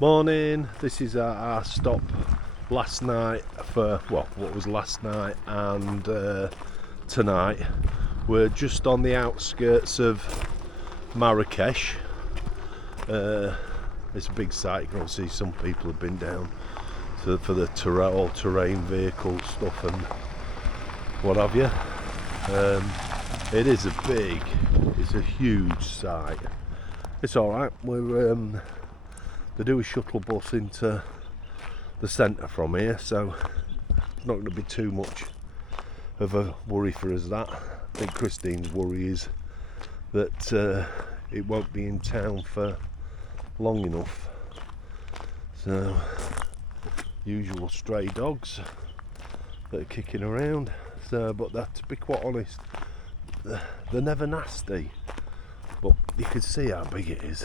Morning, this is our stop last night for, well, what was last night and tonight. We're just on the outskirts of Marrakech. It's a big site. You can all see some people have been down for the all-terrain vehicle stuff and what have you. It is it's a huge site. It's alright. They do a shuttle bus into the centre from here, so it's not going to be too much of a worry for us. That I think Christine's worry is that it won't be in town for long enough. So usual stray dogs that are kicking around. So, but that, to be quite honest, they're never nasty. But you can see how big it is.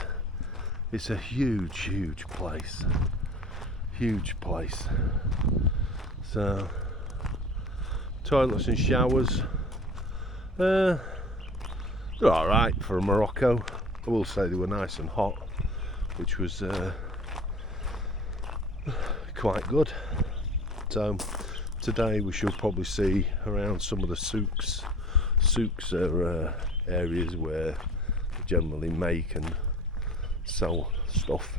It's a huge place. Huge place. So, toilets and showers. They're alright for Morocco. I will say they were nice and hot, which was quite good. So, today we should probably see around some of the souks. Souks are areas where they generally make and sell stuff,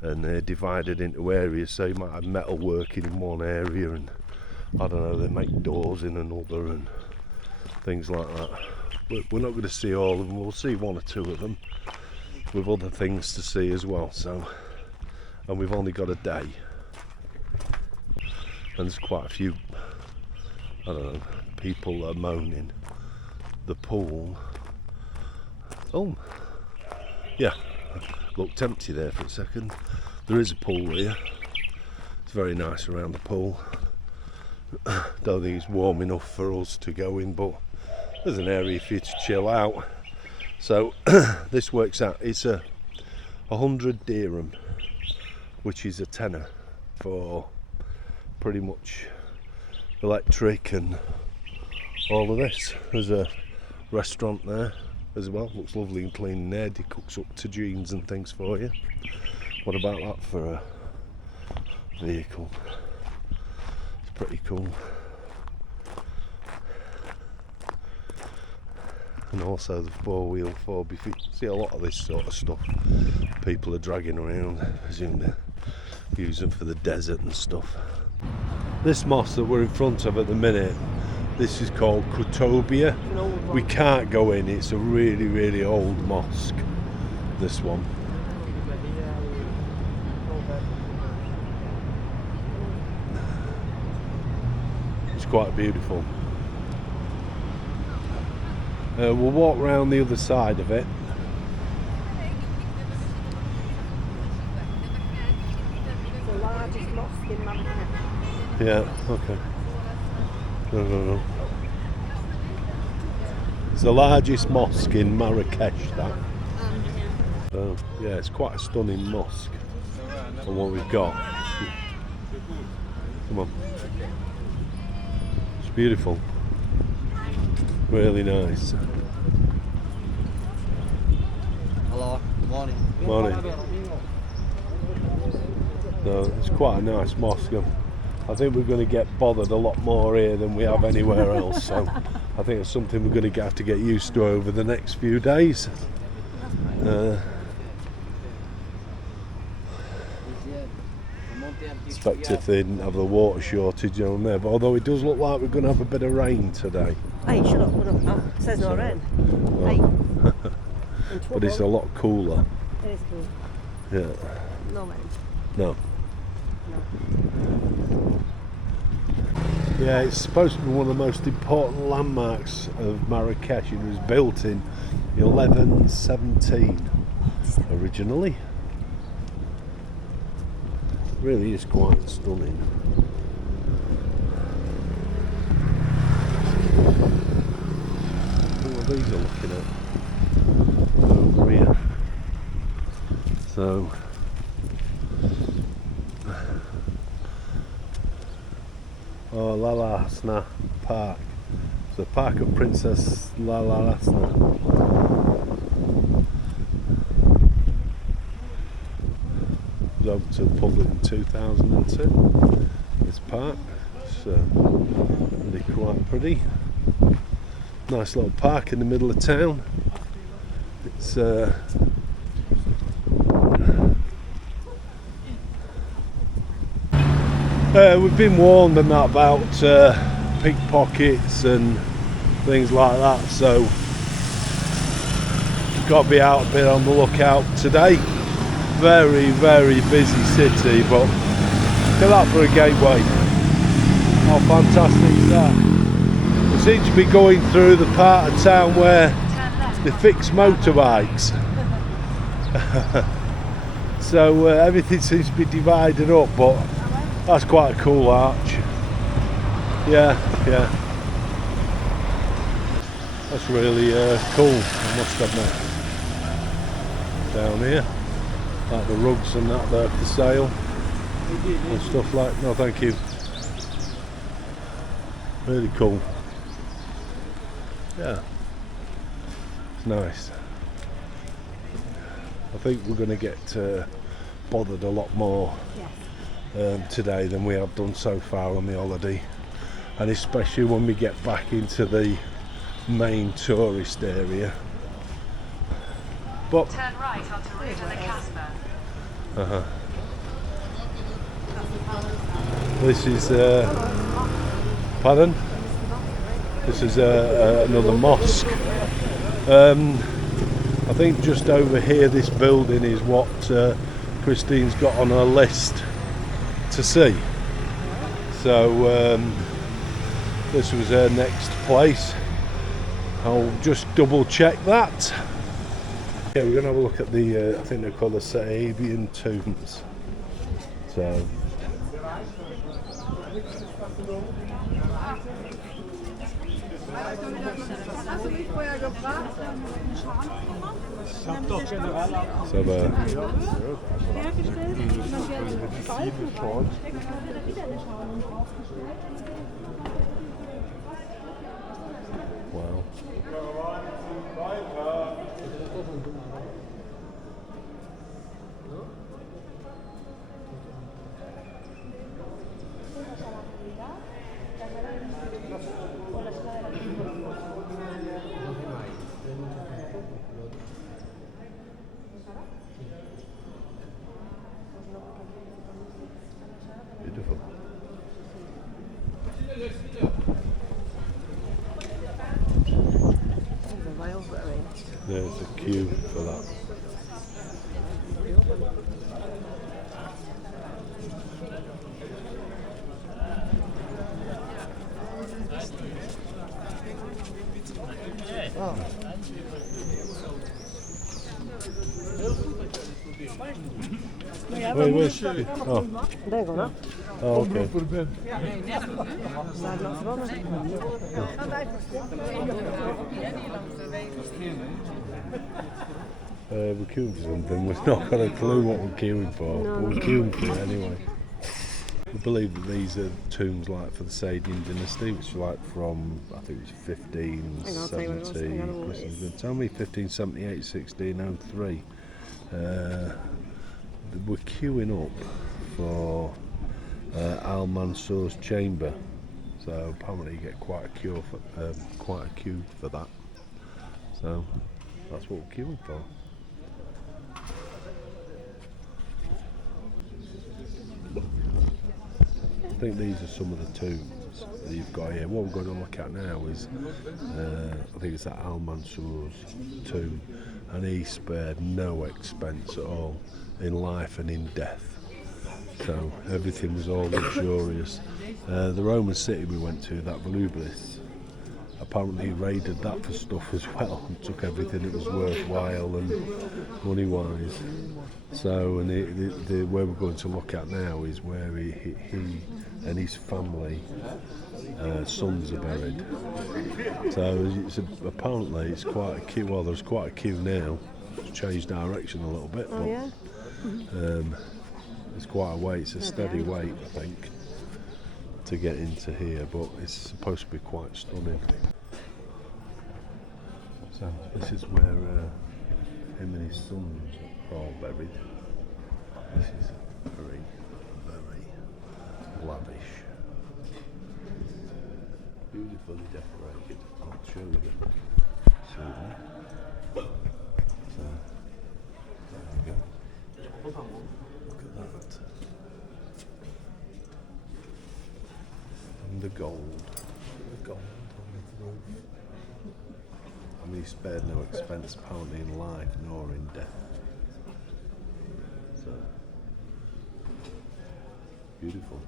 and they're divided into areas, so you might have metal working in one area and I don't know, they make doors in another and things like that. But we're not going to see all of them. We'll see one or two of them with other things to see as well. So, and we've only got a day, and there's quite a few, I don't know, people that are moaning. The pool, oh yeah, looked empty there for a second. There is a pool here. It's very nice around the pool. Don't think it's warm enough for us to go in, but there's an area for you to chill out. So this works out, it's 100 dirham, which is a tenner for pretty much electric and all of this. There's a restaurant there as well, looks lovely and clean in there. He cooks up tagines and things for you. What about that for a vehicle? It's pretty cool. And also the four-wheel 4x. See a lot of this sort of stuff people are dragging around. I presume they use them for the desert and stuff. This mosque that we're in front of at the minute, this is called Kutobia. We can't go in, it's a really old mosque, this one. It's quite beautiful. We'll walk round the other side of it. The largest mosque in Marrakech. Yeah, okay. No. It's the largest mosque in Marrakech, that. So, yeah, it's quite a stunning mosque for what we've got. Come on. It's beautiful. Really nice. Hello, morning. Morning. So, it's quite a nice mosque. I think we're going to get bothered a lot more here than we have anywhere else, so I think it's something we're going to have to get used to over the next few days. Expect if they didn't have the water shortage on there, but although it does look like we're going to have a bit of rain today. Hey, shut up, it says no rain. Well, Hey. but it's a lot cooler. It is cool. Yeah. No rain. No. No. Yeah, it's supposed to be one of the most important landmarks of Marrakech. It was built in 1117 originally. Really is quite stunning. What these are looking at over here. So Lala Hasna Park. It's the park of Princess Lala Hasna. opened to the public in 2002. This park, it's really quite pretty. Nice little park in the middle of town. It's we've been warned and that about pickpockets and things like that, so we've got to be out a bit on the lookout today. Very, very busy city, but look at that for a gateway. How fantastic is that? We seem to be going through the part of town where they fix motorbikes. So everything seems to be divided up, but that's quite a cool arch. Yeah. That's really cool, I must admit. Down here, like the rugs and that there for sale and stuff like. No, thank you. Really cool. Yeah, it's nice. I think we're going to get bothered a lot more today than we have done so far on the holiday, and especially when we get back into the main tourist area. But turn right onto Rue de la Casbah. This is pardon? This is another mosque. I think just over here, this building is what Christine's got on her list to see. So this was her next place. I'll just double check that. Yeah, we're going to have a look at the, I think they're called the Sahabian tombs. So wow. Beautiful. There's a queue for that. Wait, where's oh. There you go now. Oh, okay. We're queuing for something. We've not got a clue what we're queuing for, but we're queuing for it anyway. We believe that these are tombs like for the Saadian dynasty, which is like from, I think it was 1570. Tell me 1578, 1603. We're queuing up for Al Mansour's chamber, so apparently you get quite a queue for that. So that's what we're queuing for. I think these are some of the tombs that you've got here. What we're going to look at now is, I think it's that Al Mansour's tomb, and he spared no expense at all in life and in death. So everything was all luxurious. The Roman city we went to, that Volubilis, apparently raided that for stuff as well and took everything that was worthwhile and money-wise. So, and where we're going to look at now is where he and his family, sons are buried. So apparently it's quite a queue. Well, there's quite a queue now. It's changed direction a little bit, but it's quite a wait. It's a steady wait, I think, to get into here, but it's supposed to be quite stunning. So this is where him and his sons are all buried. This is gold. Gold on the roof. And he spared no expense apparently in life nor in death. So beautiful.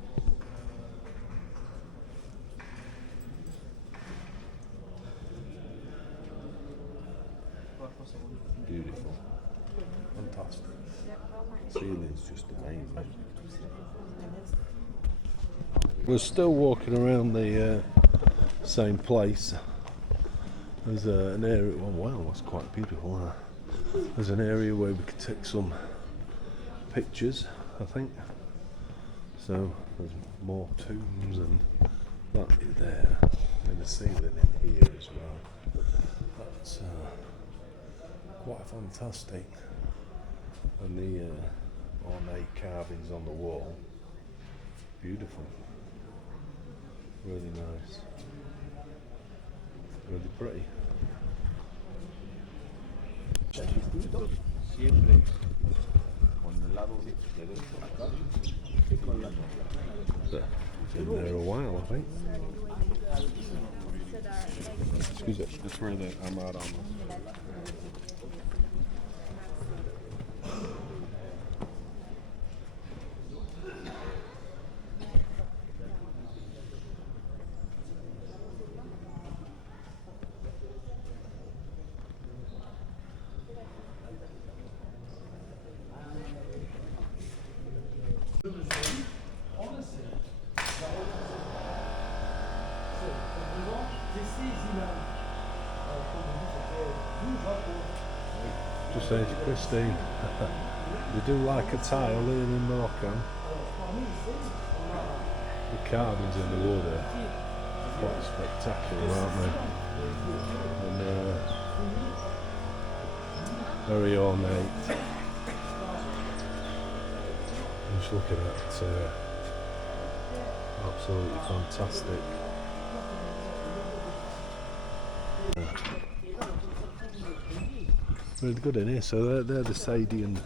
Beautiful. Fantastic. Ceiling's just amazing. We're still walking around the same place. There's an area, oh wow, that's quite beautiful. There's an area where we could take some pictures, I think. So there's more tombs and that is there. And the ceiling in here as well. That's quite fantastic. And the ornate carvings on the wall. Beautiful. Really nice. Really pretty. Been there a while, I think. Excuse me. That's where the Ahmad on. Just says Christine. They do like a tile here in Morocco. The carvings in the wood are quite spectacular, aren't they? And very ornate. Just looking at absolutely fantastic. Really good in here. So they're the Sadian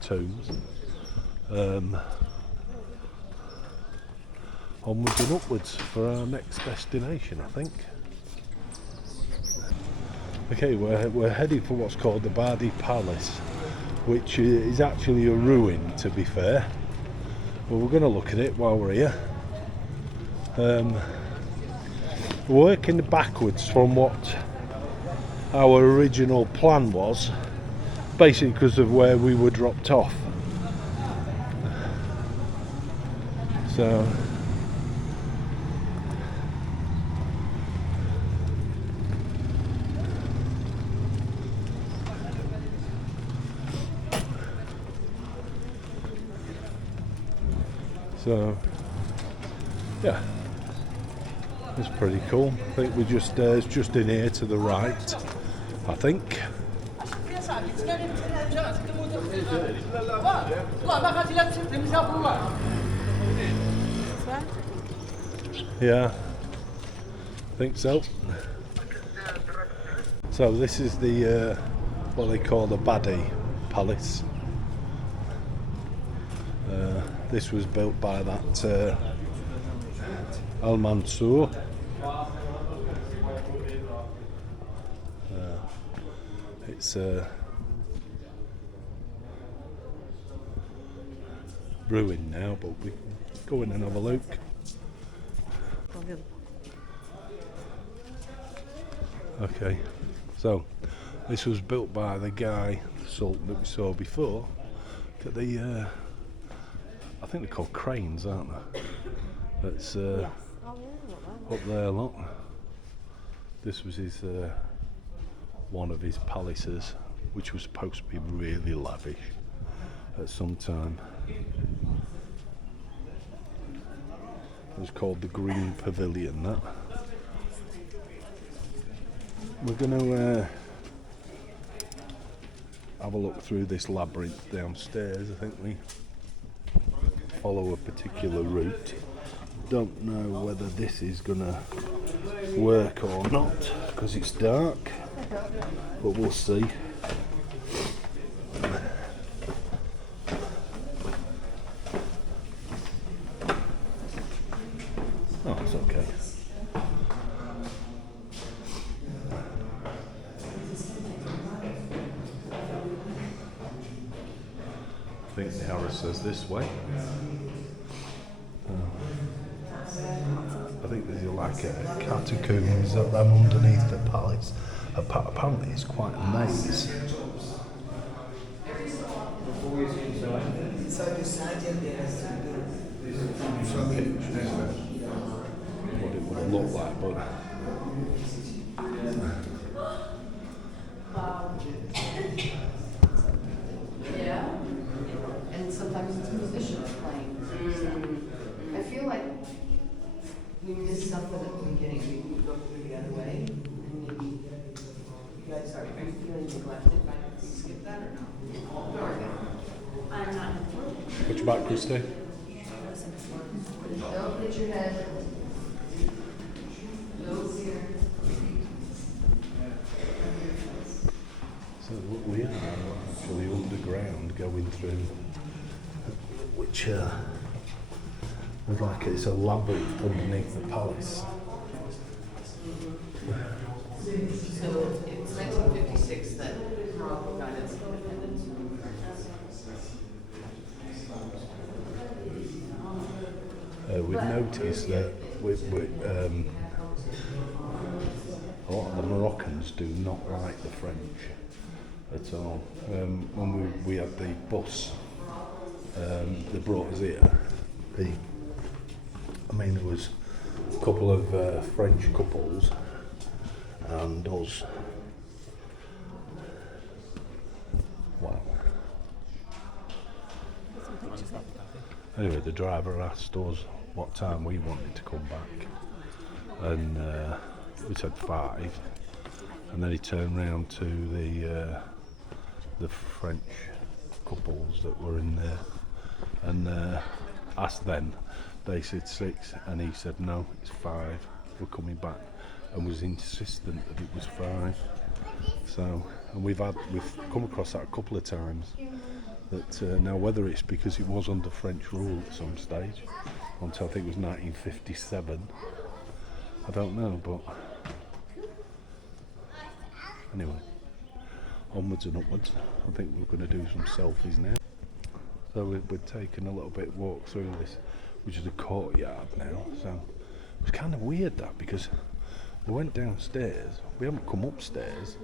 tombs. Onwards and upwards for our next destination, I think. Okay, we're heading for what's called the Badi Palace, which is actually a ruin, to be fair. But we're going to look at it while we're here. Working backwards from what our original plan was, basically because of where we were dropped off. So yeah, it's pretty cool. I think we just it's just in here to the right, I think. Yeah, I think so. So this is the what they call the Badi Palace. This was built by that Al Mansour. It's ruined now, but we go in and have a look. Okay, so this was built by the guy, the Sultan that we saw before. Look at the, I think they're called cranes, aren't they? That's up there, look. This was his one of his palaces, which was supposed to be really lavish at some time. It was called the Green Pavilion, that. We're going to have a look through this labyrinth downstairs. I think we follow a particular route. Don't know whether this is going to work or not because it's dark, but we'll see. Oh, it's okay. think the arrow says this way. I think there's like a catacombs up them underneath the palace. Apparently it's quite a maze. What it would look like, but Yeah, and sometimes it's musicians playing. I feel like we missed something at the beginning. We go through the other way, and maybe you guys are you feeling neglected by we skip that or no? Okay. I'm not. what you back, Christy? Don't hit your head. No fear. So we are actually underground going through, which was like it's a labyrinth underneath the palace. So it's 1956 that Morocco got its independence. We've noticed that a lot of the Moroccans do not like the French at all. When we had the bus, they brought us here. There was a couple of French couples and us. Wow. Anyway, the driver asked us what time we wanted to come back, and we said 5, and then he turned round to the French couples that were in there and asked them. They said 6, and he said no, it's 5, we're coming back, and was insistent that it was 5. So, and we've come across that a couple of times. That now whether it's because it was under French rule at some stage, until I think it was 1957, I don't know, but anyway, onwards and upwards. I think we're going to do some selfies now. So we're taking a little bit walk through this, which is a courtyard now. So it's kind of weird that, because we went downstairs, we haven't come upstairs,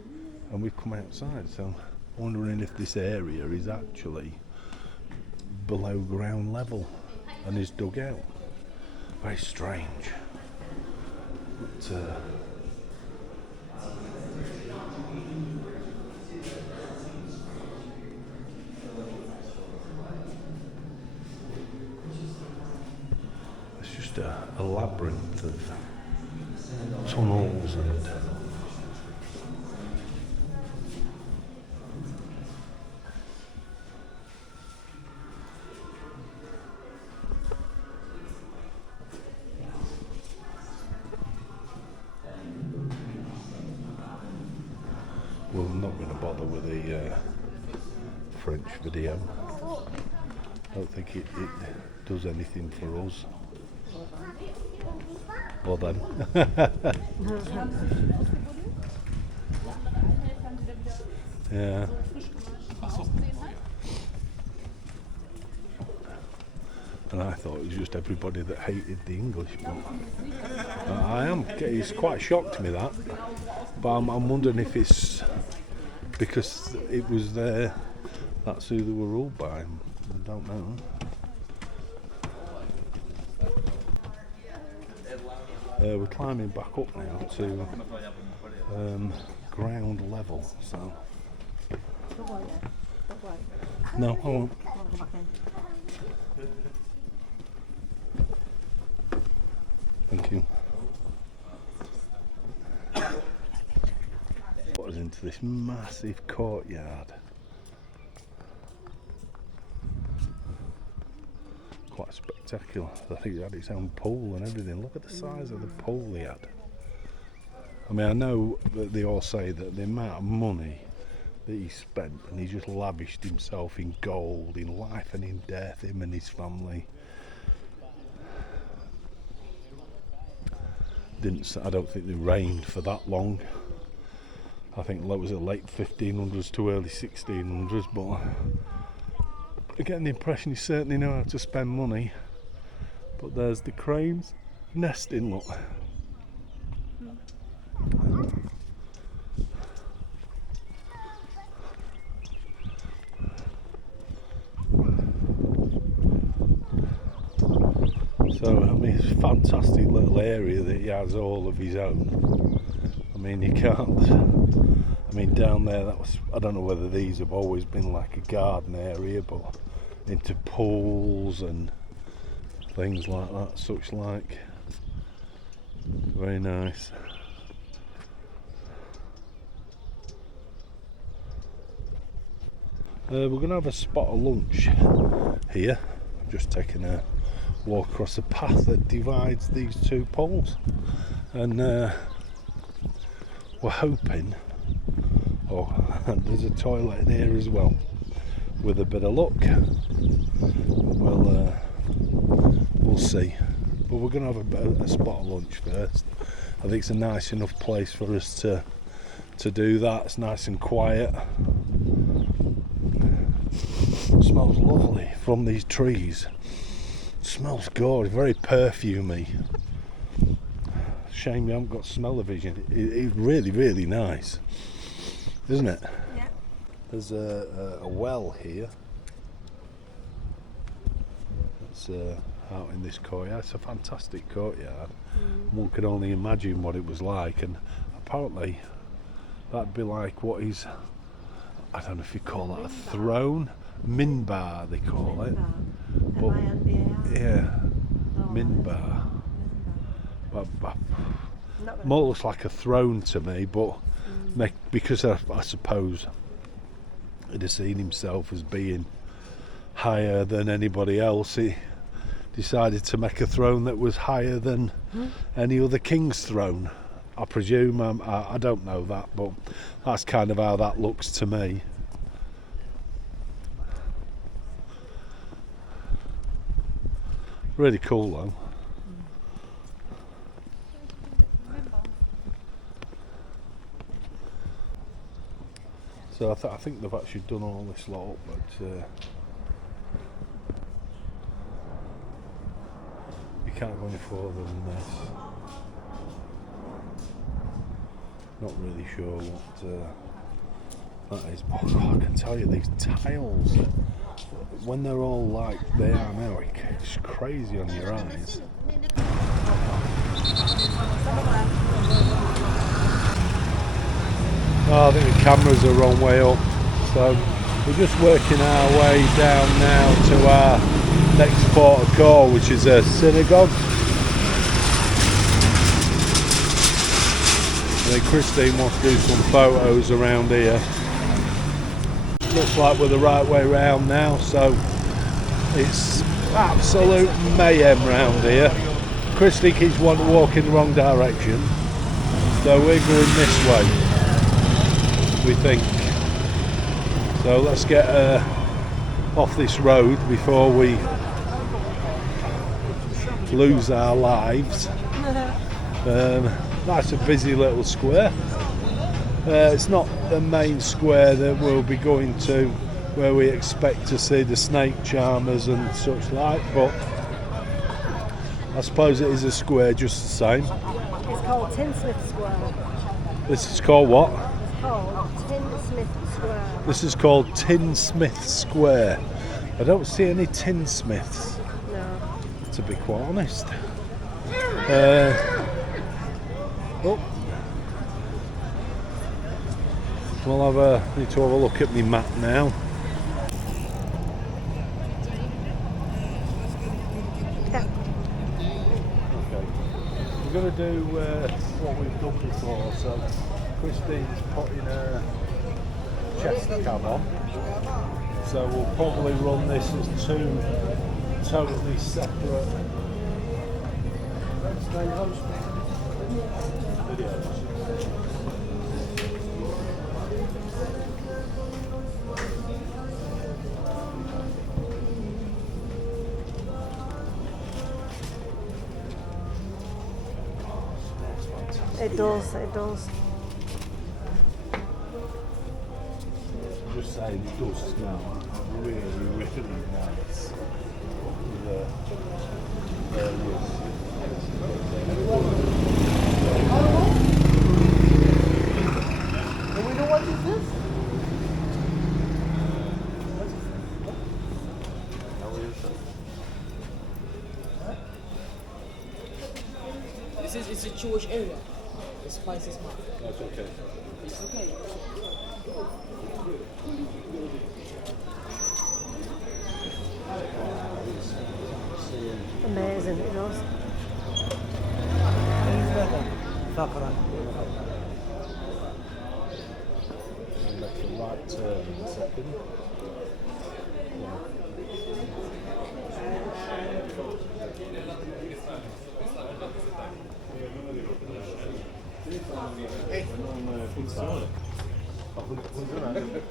and we've come outside. So wondering if this area is actually below ground level and is dug out. Very strange. But, it's just a labyrinth of tunnels and we're not going to bother with the French video. I don't think it does anything for us. Well then. Yeah. And I thought it was just everybody that hated the English, but it's quite shocked to me that. But I'm wondering if it's because it was there, that's who they were ruled by. I don't know. We're climbing back up now to ground level, so. No, I won't. Thank you. Put us into this massive courtyard. Quite spectacular. I think it had its own pool and everything. Look at the size of the pool he had. I mean, I know that they all say that the amount of money that he spent, and he just lavished himself in gold, in life and in death, him and his family. I don't think they reigned for that long. I think that was the late 1500s to early 1600s, but getting the impression you certainly know how to spend money. But there's the cranes nesting, look. So, I mean, it's a fantastic little area that he has all of his own. I mean, you can't. I mean, down there, that was. I don't know whether these have always been like a garden area, but into pools and things like that, such like. Very nice. We're going to have a spot of lunch here. Just taking a walk across the path that divides these two poles, and we're hoping. Oh, and there's a toilet in here as well. With a bit of luck, we'll see. But we're going to have a spot of lunch first. I think it's a nice enough place for us to do that. It's nice and quiet. It smells lovely from these trees. It smells gorgeous, very perfumey. Shame you haven't got smell-o-vision. It's really, really nice, isn't it? Yeah. There's a well here. It's out in this courtyard. It's a fantastic courtyard. One could only imagine what it was like, and apparently that'd be like what is, I don't know if you call it a throne, minbar they call it. But, yeah, minbar. But more looks like a throne to me, but because I suppose he'd have seen himself as being higher than anybody else, he decided to make a throne that was higher than any other king's throne. I presume. I don't know that, but that's kind of how that looks to me. Really cool though. So I think they've actually done all this lot up, but you can't go any further than this. Not really sure what that is, but I can tell you these tiles, when they're all like they are now, it's crazy on your eyes. Oh, I think the cameras are wrong way up, so we're just working our way down now to our next port of call, which is a synagogue. I think Christine wants to do some photos around here. Looks like we're the right way round now, so it's absolute mayhem round here. Christine keeps wanting to walk in the wrong direction, so we're going this way, we think. So let's get off this road before we lose our lives. That's a busy little square. It's not the main square that we'll be going to, where we expect to see the snake charmers and such like, but I suppose it is a square just the same. It's called Tinsmith Square. This is called what? It's called Tinsmith Square. This is called Tinsmith Square. I don't see any tinsmiths, No. to be quite honest. Oh. We'll need to have a look at my map now. Okay. We're going to do what we've done before. So Christine's putting her chest cam on. So we'll probably run this as two totally separate videos. It does, it does. I'm just saying it does smell really, really nice. The areas. Do we know what is this? It's a Jewish area. The spice is not. That's okay. It's okay. Amazing, it does. فقرة. And make a right turn in a second.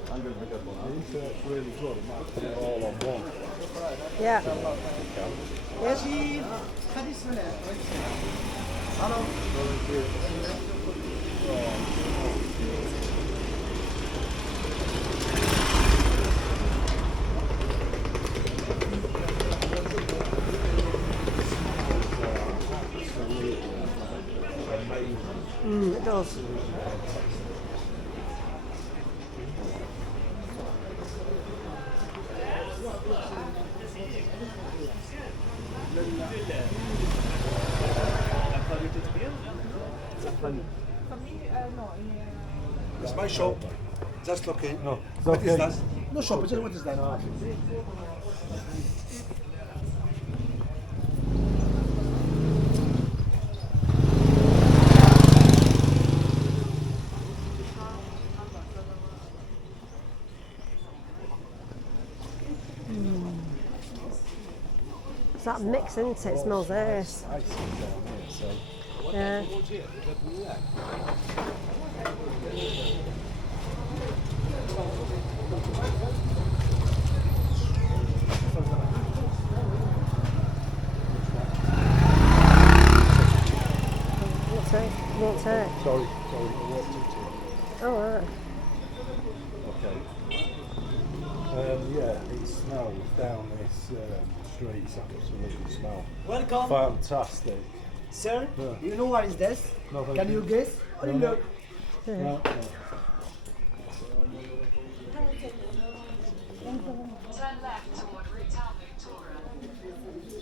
Internet's really good. I might put it all on one. Yeah. Yes. It does. It's my shop. Just looking. No, What is okay. that? No shop. Just what is that? It's that mix, isn't it? It smells nice. I see down here, so Yeah. Won't take. Won't take. sorry, I walked into it. Oh, right. Okay. Yeah, it smells down this street. It's absolutely smell. Welcome, Fantastic. sir. Yeah. You know what is this? No, thank Can you guess? No, No. no. Yeah. No, no. Turn left toward Route Town Victoria.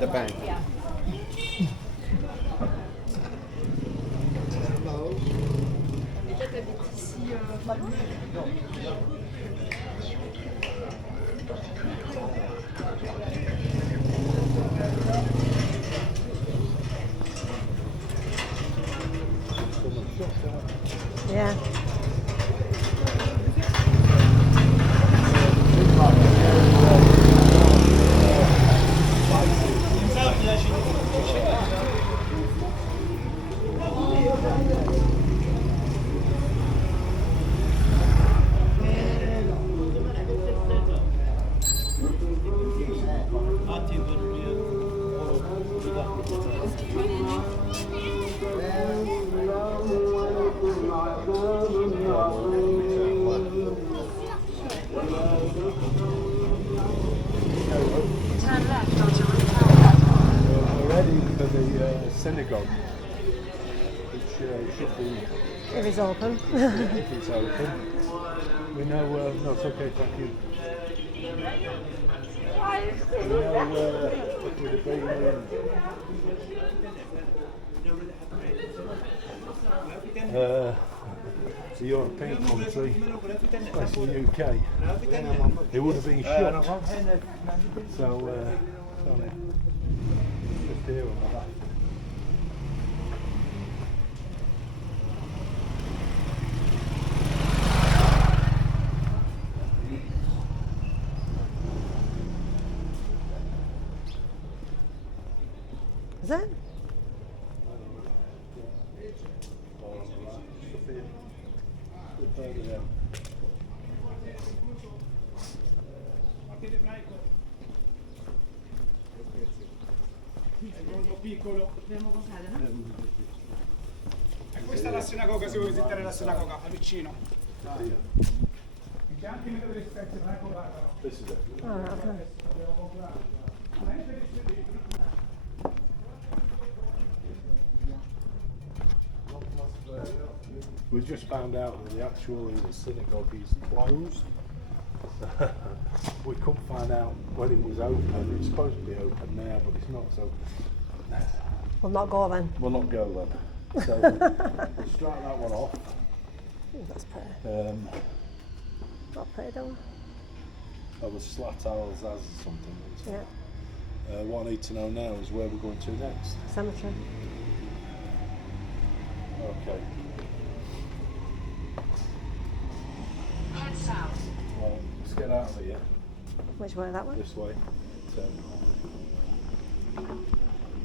The bank. Yeah. Turn left onto Route Town. We're ready for the synagogue, which should be, If it's open. if it's open. We know, no, it's okay, thank you. We know if we'd have been in the European country, especially the UK, it would have been shut. So, sorry. Just here on the left. Is it? E questa è la sinagoga, se vuoi visitare la sinagoga, è vicino. C'è anche metro di spezie, non è covato. Oh, right, okay. We just found out that the actual synagogue is closed. We couldn't find out when it was open. It's supposed to be open now, but it's not. So We'll not go then. we'll not go then. So we'll strike that one off. Ooh, that's pretty. Not pretty, though. That was Slat Al's as something. Wasn't it? Yeah. What I need to know now is where we're going to next. Cemetery. Okay. Head south. Well, let's get out of here. Which way? That way? This way.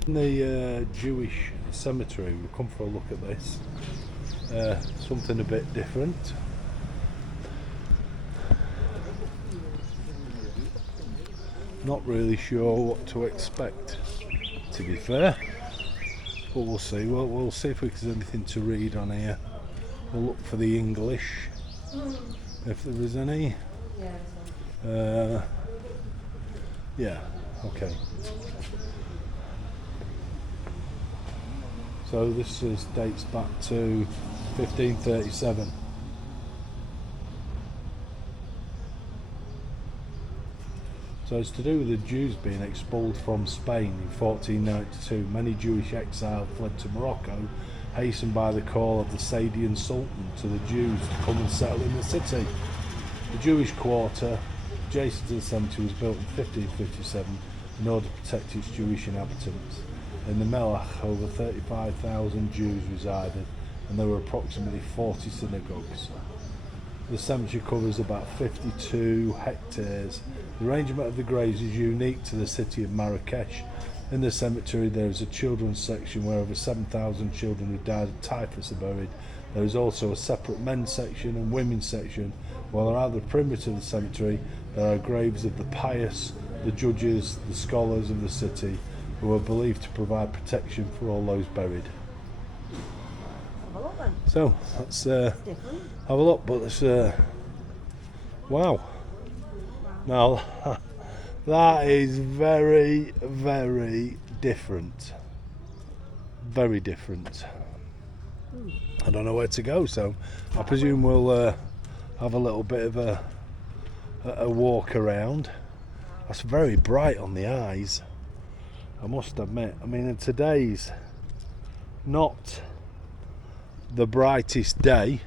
In the Jewish cemetery, we've come for a look at this. Something a bit different. Not really sure what to expect, to be fair. But we'll see. We'll see if there's anything to read on here. We'll look for the English, if there is any. Yeah, okay. So this dates back to 1537. So it's to do with the Jews being expelled from Spain in 1492. Many Jewish exiles fled to Morocco, hastened by the call of the Sadian Sultan to the Jews to come and settle in the city. The Jewish quarter adjacent to the cemetery was built in 1557 in order to protect its Jewish inhabitants. In the Melach, over 35,000 Jews resided, and there were approximately 40 synagogues. The cemetery covers about 52 hectares. The arrangement of the graves is unique to the city of Marrakech. In the cemetery there is a children's section where over 7,000 children who died of typhus are buried. There is also a separate men's section and women's section, while around the perimeter of the cemetery there are graves of the pious, the judges, the scholars of the city, who are believed to provide protection for all those buried. Have a look then. So let's Different. have a look, but it's wow. Now that is very, very different. Very different. I don't know where to go, so I presume we'll have a little bit of a walk around. That's very bright on the eyes, I must admit. I mean, today's not the brightest day.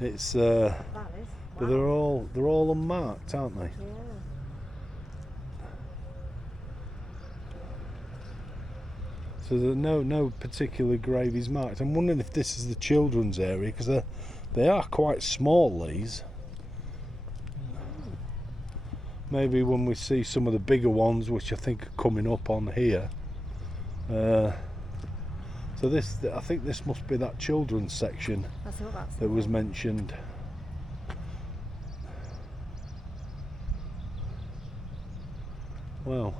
It's That is. but they're all unmarked, aren't they? Yeah. So there's no particular grave is marked. I'm wondering if this is the children's area, because they are quite small, these. Maybe when we see some of the bigger ones, which I think are coming up on here. So I think this must be that children's section Let's see what that's. that was mentioned. Well,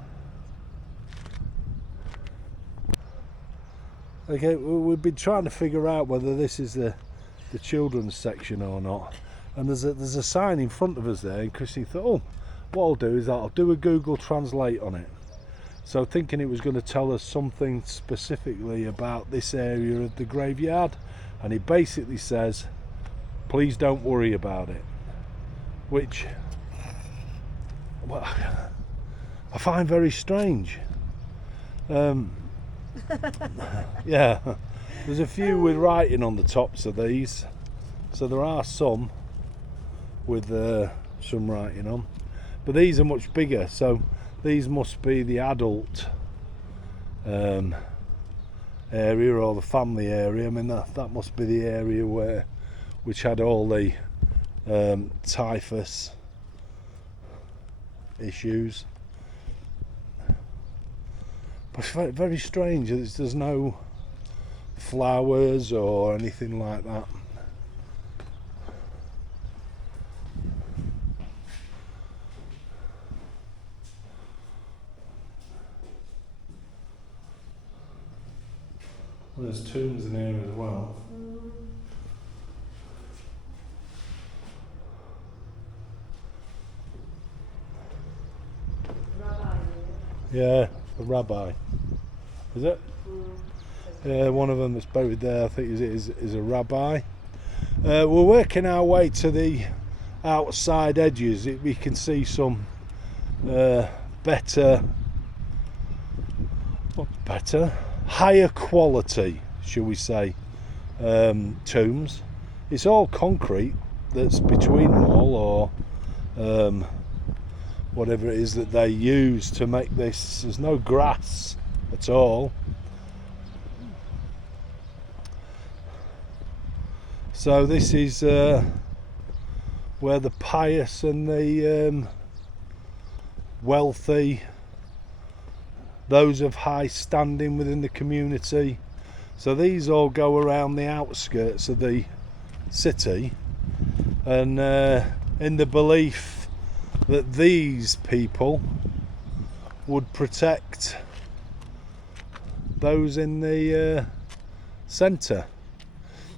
okay, we've been trying to figure out whether this is the children's section or not, and there's a sign in front of us there, and Christine thought, oh, what I'll do is I'll do a Google Translate on it. So thinking it was going to tell us something specifically about this area of the graveyard, and it basically says, please don't worry about it, which, well, I find very strange. Yeah, there's a few with writing on the tops of these, so there are some with some writing on, but these are much bigger, so these must be the adult area, or the family area. I mean, that must be the area which had all the typhus issues. But It's very strange. There's no flowers or anything like that. Well, there's tombs in here as well. Yeah, the rabbi. Is it? Yeah, one of them that's buried there, I think, is a rabbi. We're working our way to the outside edges. We can see some better, higher quality, shall we say, tombs. It's all concrete that's between them all, or whatever it is that they use to make this. There's no grass at all. So this is where the pious and the wealthy, those of high standing within the community, so these all go around the outskirts of the city, and in the belief that these people would protect those in the centre.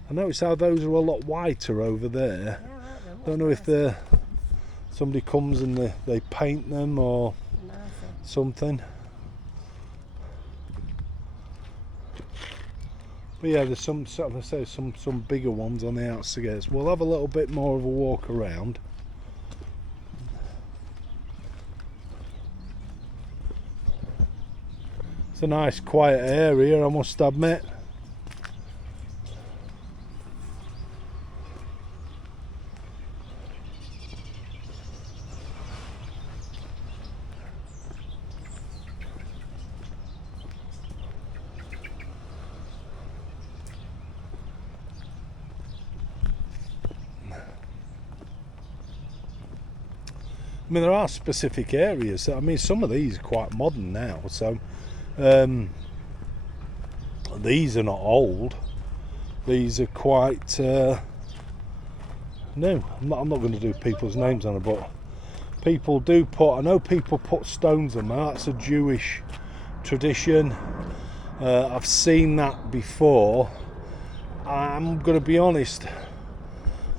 I notice how those are a lot whiter over there. Don't know if somebody comes and they paint them or something. But yeah, there's some bigger ones on the outskirts. We'll have a little bit more of a walk around. It's a nice quiet area, I must admit. I mean, there are specific areas. I mean, some of these are quite modern now, so these are not old. These are quite new. I'm not going to do people's names on it, but people do put. I know people put stones on there. That's a Jewish tradition. I've seen that before. I'm going to be honest.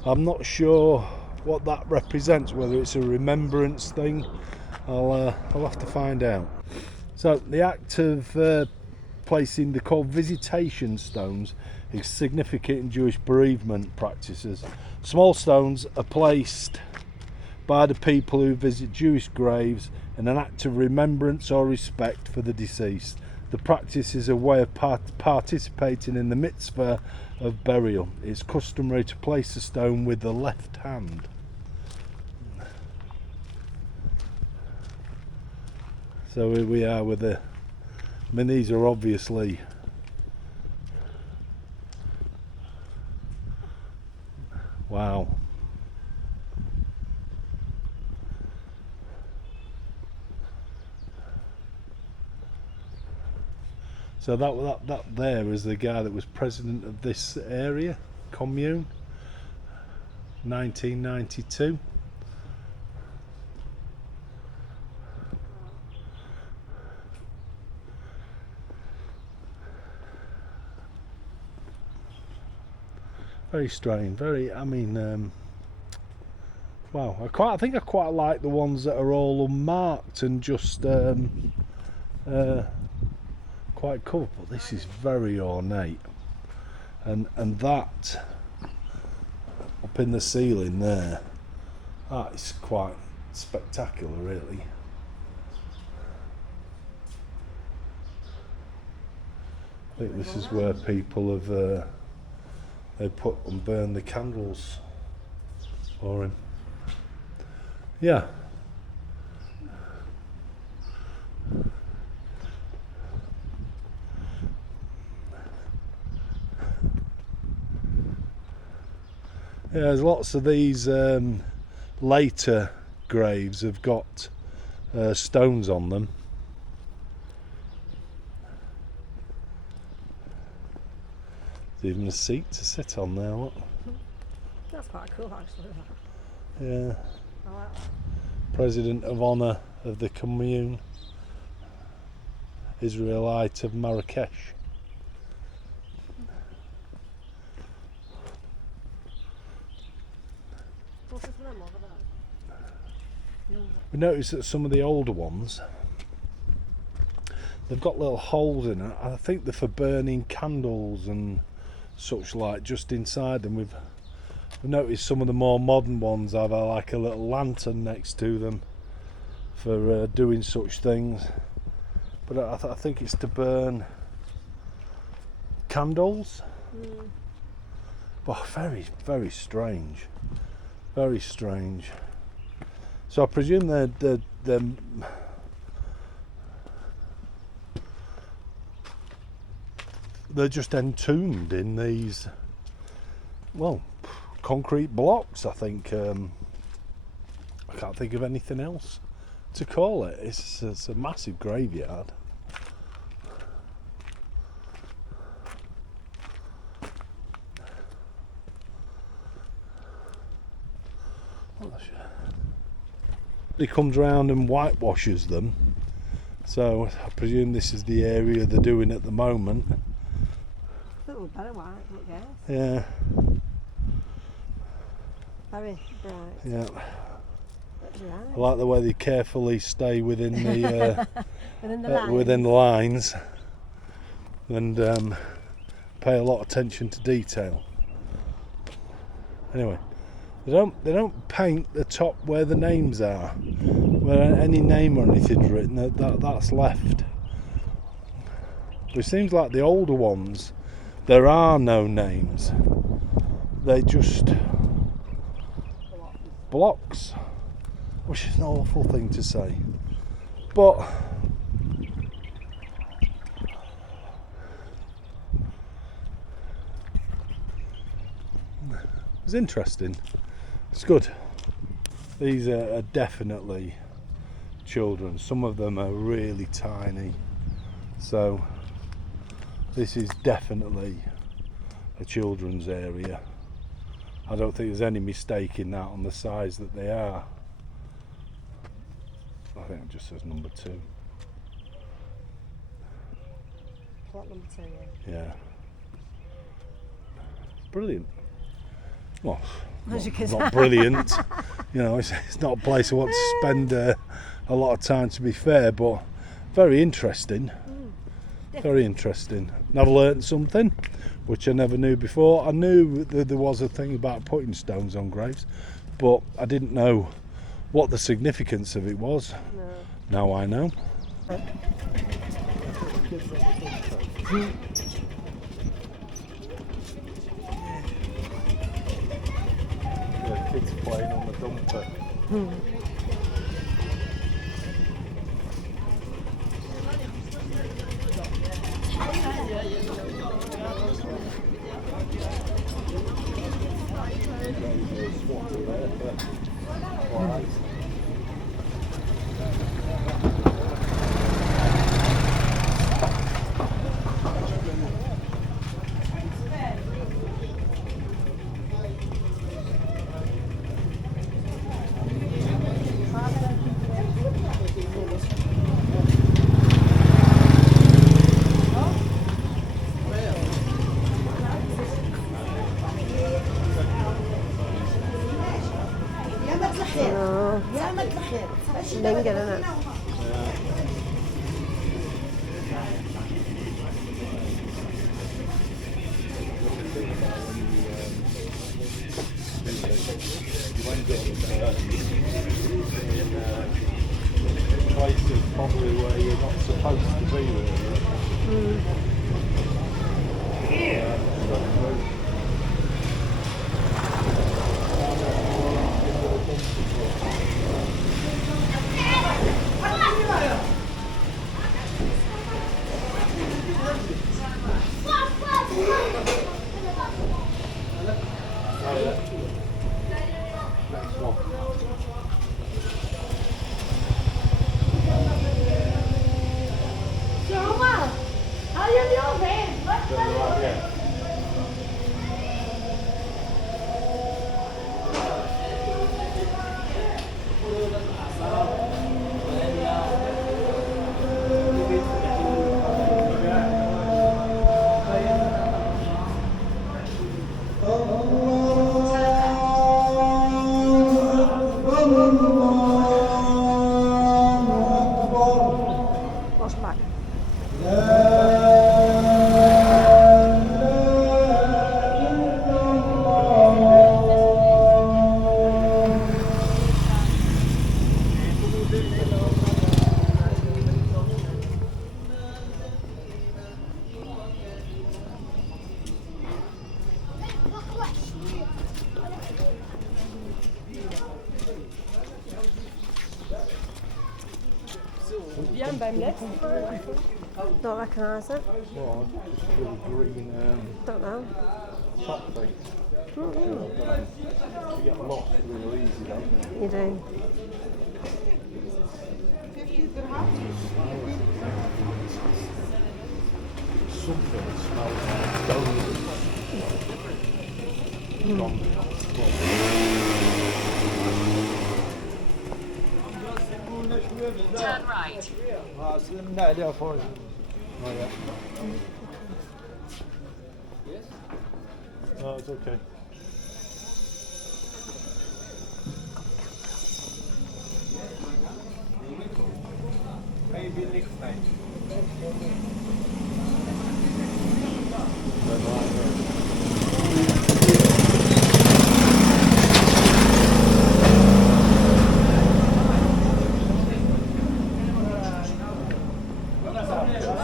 I'm not sure what that represents, whether it's a remembrance thing. I'll have to find out. So the act of placing, they're called visitation stones, is significant in Jewish bereavement practices. Small stones are placed by the people who visit Jewish graves in an act of remembrance or respect for the deceased. The practice is a way of participating in the mitzvah of burial. It's customary to place a stone with the left hand. So here we are with I mean, these are obviously wow. So that there is the guy that was president of this area, commune, 1992. Very strange. I mean, wow. I think I quite like the ones that are all unmarked and just quite cool. But this is very ornate, and that up in the ceiling there, that is quite spectacular, really. I think this is where people have they put and burn the candles for him. Yeah. Yeah, there's lots of these later graves have got stones on them. There's even a seat to sit on there, look. That's quite cool, actually. Yeah. I like that. President of Honour of the Commune Israelite of Marrakech. What's it for them over there? We noticed that some of the older ones, they've got little holes in it. I think they're for burning candles and such like just inside them. We've noticed some of the more modern ones have like a little lantern next to them for doing such things. But I think it's to burn candles. But very, very strange. Very strange. So I presume they're just entombed in these, well, concrete blocks, I think. I can't think of anything else to call it. It's a massive graveyard. He comes round and whitewashes them, so I presume this is the area they're doing at the moment. A little better white, I guess. Yeah, Very bright. yeah. Right. I like the way they carefully stay within the Within the lines. lines and pay a lot of attention to detail. Anyway, they don't paint the top where the names are, where any name or anything's written. That's left. But it seems like the older ones, there are no names. They just blocks, which is an awful thing to say, but it's interesting. It's good. These are definitely children. Some of them are really tiny, so this is definitely a children's area. I don't think there's any mistake in that on the size that they are. I think it just says number 2. Plot number 2, yeah. Yeah. Brilliant. Well, As you can not brilliant. You know, it's not a place I want to spend a lot of time, to be fair, but very interesting. Very interesting. And I've learnt something which I never knew before. I knew that there was a thing about putting stones on graves, but I didn't know what the significance of it was. No. Now I know. The kids playing on the dumper. Linga, isn't it? Places probably where you're not supposed to be, really. Zijn bij hem net? Don't recognise it. Well, just a little green Don't know. top thing. You get lost real easy, don't you? You do. Something smells like gold. Turn right. No, it's okay.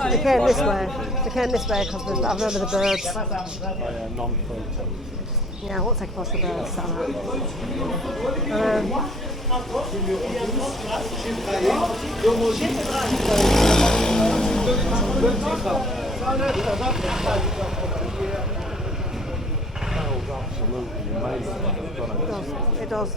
They came this way. They came this way because I remember the birds. Oh yeah, non-photo. Yeah, I won't take past the birds. Smells absolutely amazing, doesn't it? It does.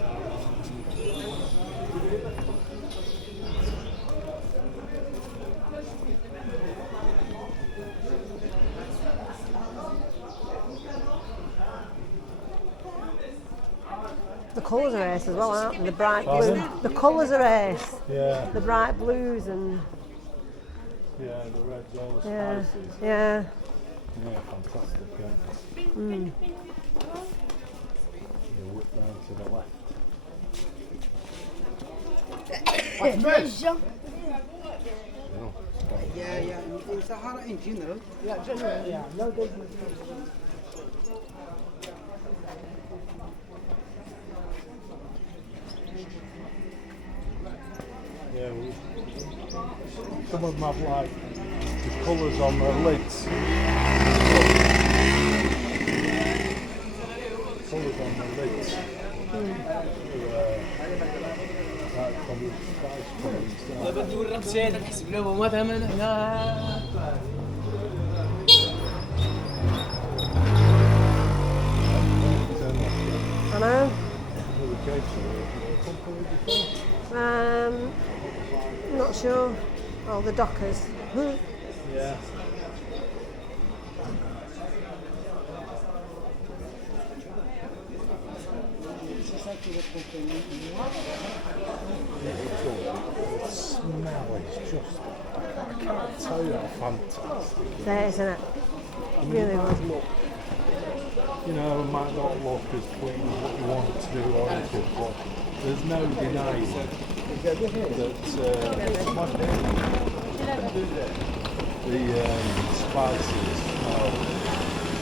The colours are ace as well, aren't they? The bright blue. The colours are ace. Yeah, The bright blues and yeah, the reds, all the yeah, spices. yeah. Yeah, fantastic, aren't they? You whip round to the left. Yeah, in Sahara in general. Yeah, some of them have like the colours on their lids. Colours on their lids. Like from the spice colours. بدي ورم سيد نحسب له وما تمن هنا I know. Really great to Not sure. Oh, the Dockers. Yeah. The smell is just, I can't tell you how fantastic. There, isn't it? I mean, Really it good. might look, you know, it might not look as clean as what you want it to do or anything, but there's no denying that the spices smell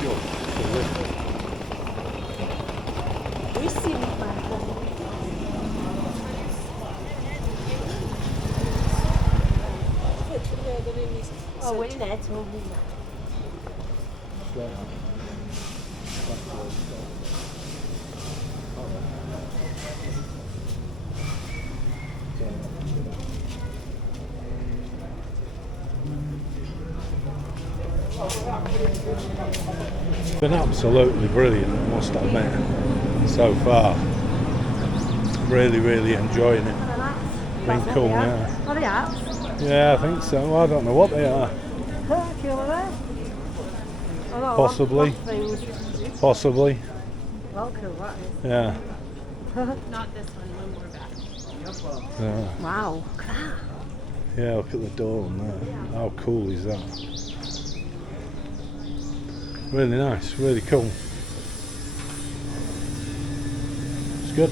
just terrific. We see Oh, we're in it. Straight on. That's the way it's done. It's been absolutely brilliant, I must admit, so far. Really, really enjoying it. Been cool now. Are they apps? Yeah, I think so. I don't know what they are. Hercules. Possibly. Possibly. Well, cool, that is. Yeah. Not this one, one more back. Yeah. Wow, look at that. Yeah, look at the door on there. How cool is that? Really nice, really cool. It's good.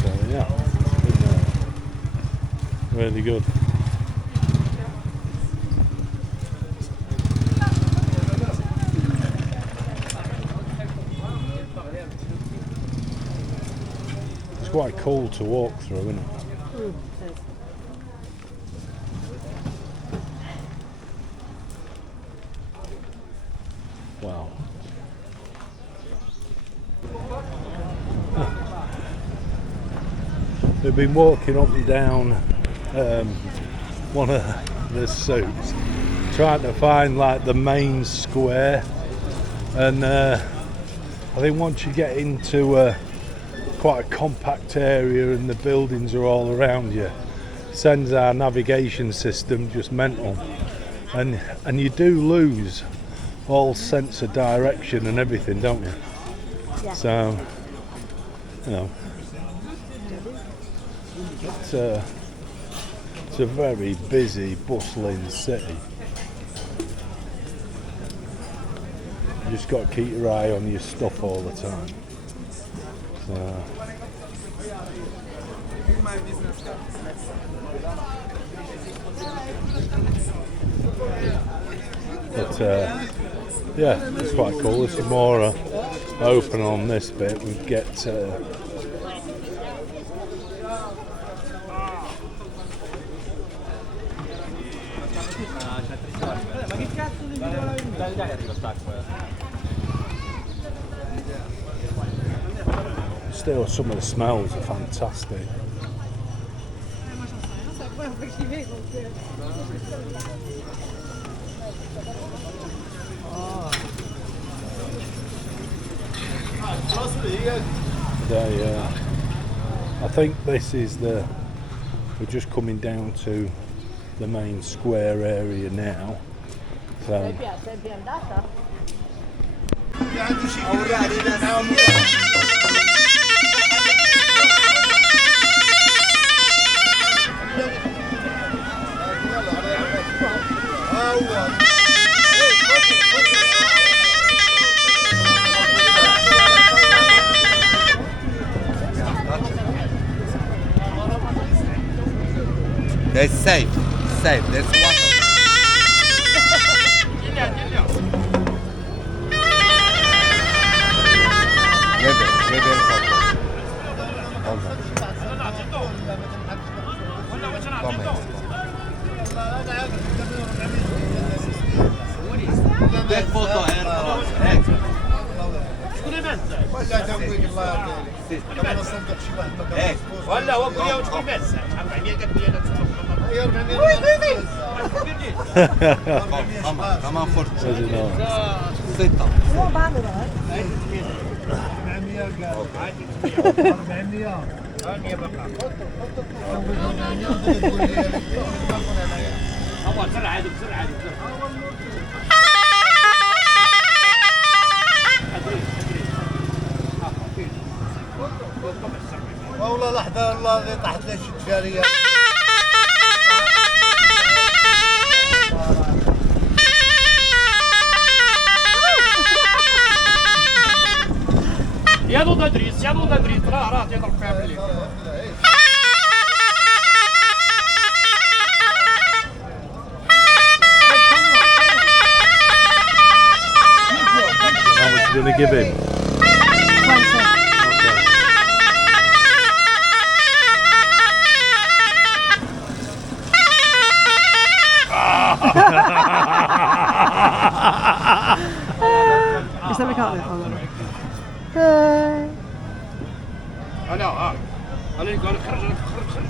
So yeah, really good. It's quite cool to walk through, isn't it? We've been walking up and down one of the souks, trying to find like the main square, and I think once you get into quite a compact area and the buildings are all around you, sends our navigation system just mental, and you do lose all sense of direction and everything, don't you? Yeah. So, you know, it's a very busy, bustling city. You just got to keep your eye on your stuff all the time. So, but yeah, it's quite cool. There's some more open on this bit. We get still, some of the smells are fantastic. I think this is we're just coming down to the main square area now. So It's safe. Safe. There's water. Take photo here. ولا هو كل يوم تكون بس 400 قد كمان فرصة. ستة. What about the work? 400 هو بسرعة عادي بسرعة والله لحظة الله طاحت لي شي تجارية. يا ضد ادريس راه تيضرب فيها بالليل. how much are you going to give him? 20. Just let me count it. انا اللي قال خرج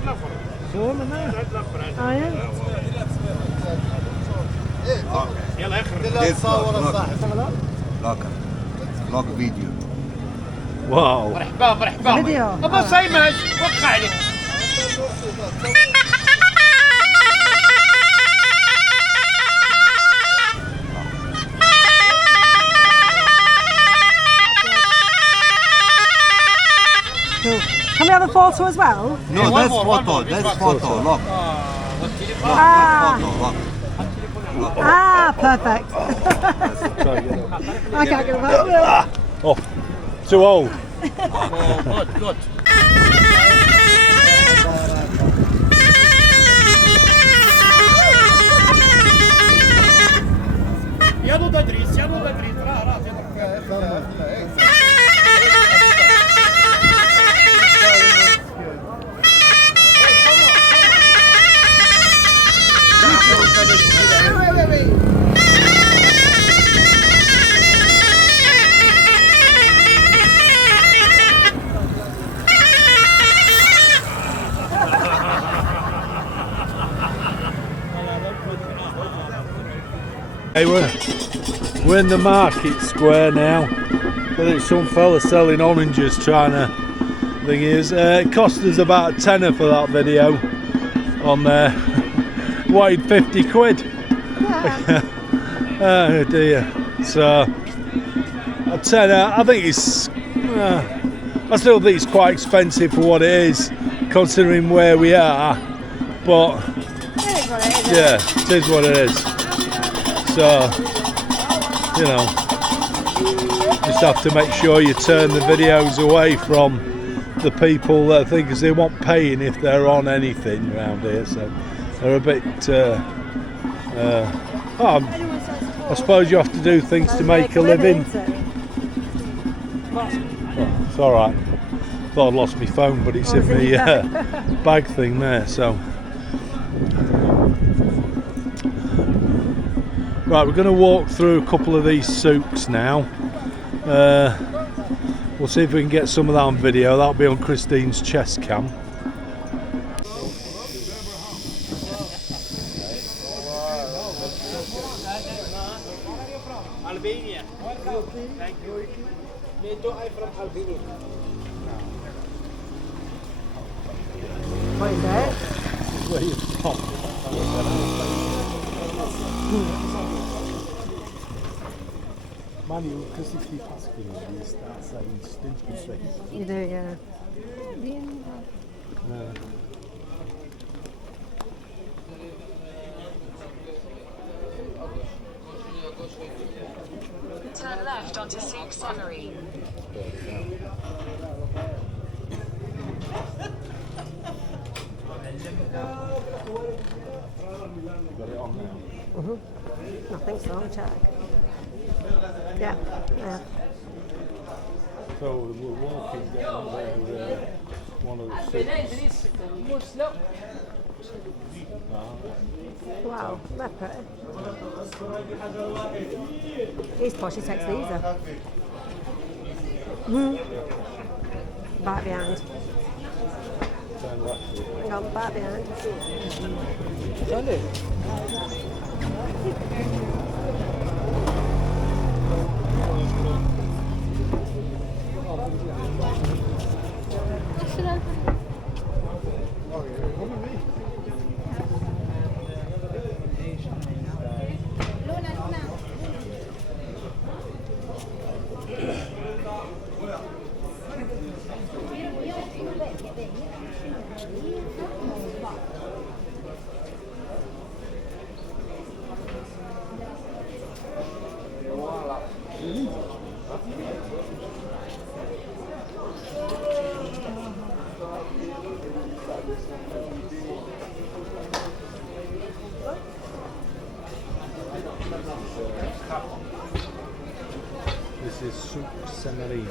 نفر Oh yeah. يلا اخرج لا تصور الصاحب. لوك فيديو. Wow. مرحبا فيديو. ابو سيمج وقع عليك Cool. Can we have a photo as well? No, that's photo. That's photo. Look. Ah, Look. perfect. I can't get that. Oh, too old. good يا ضد ادريس راه تيضرب فيها Hey, we're in the market square now. There's some fella selling oranges trying to thing is. It cost us about a tenner for that video on there. Weighed 50 quid. Oh dear. So a tenner, I think it's I still think it's quite expensive for what it is, considering where we are, but yeah, it is what it is. So, you know, just have to make sure you turn the videos away from the people that think they want paying if they're on anything around here. So they're a bit I suppose you have to do things to make a living. It's alright. Thought I'd lost my phone, but it's in the bag thing there. So right, we're going to walk through a couple of these souks now. We'll see if we can get some of that on video. That'll be on Christine's chest cam. Albania. Thank you. Me too, I'm from Albania. What is it? Where you from? Man, because you keep asking me, you start saying stupid things. You do, yeah. Turn left onto Souk Severie. Got it on now. I think so, I'll check. Yeah, yeah. So we're walking down there, one of the souks. Wow, they're pretty. He's posh, he takes these up. Back behind. Turn left. Hang on, back behind. This is Souk Severie.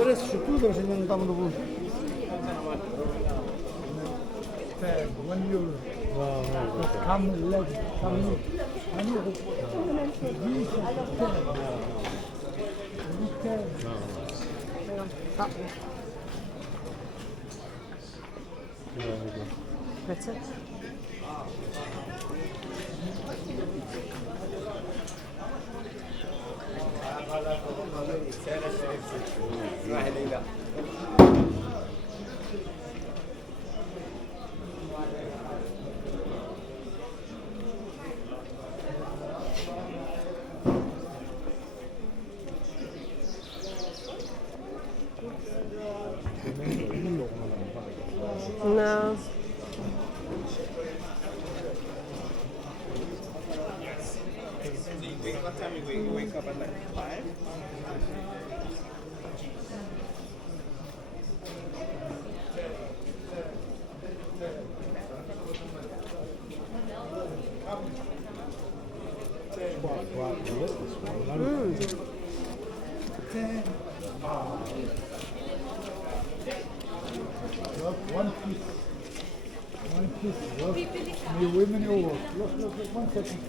Adesso tu dove sei andato dopo? 1 euro. Come leg, come. Pretty. No. What time you wake up at like 5? One piece. Look, you women over. Look, 1 second.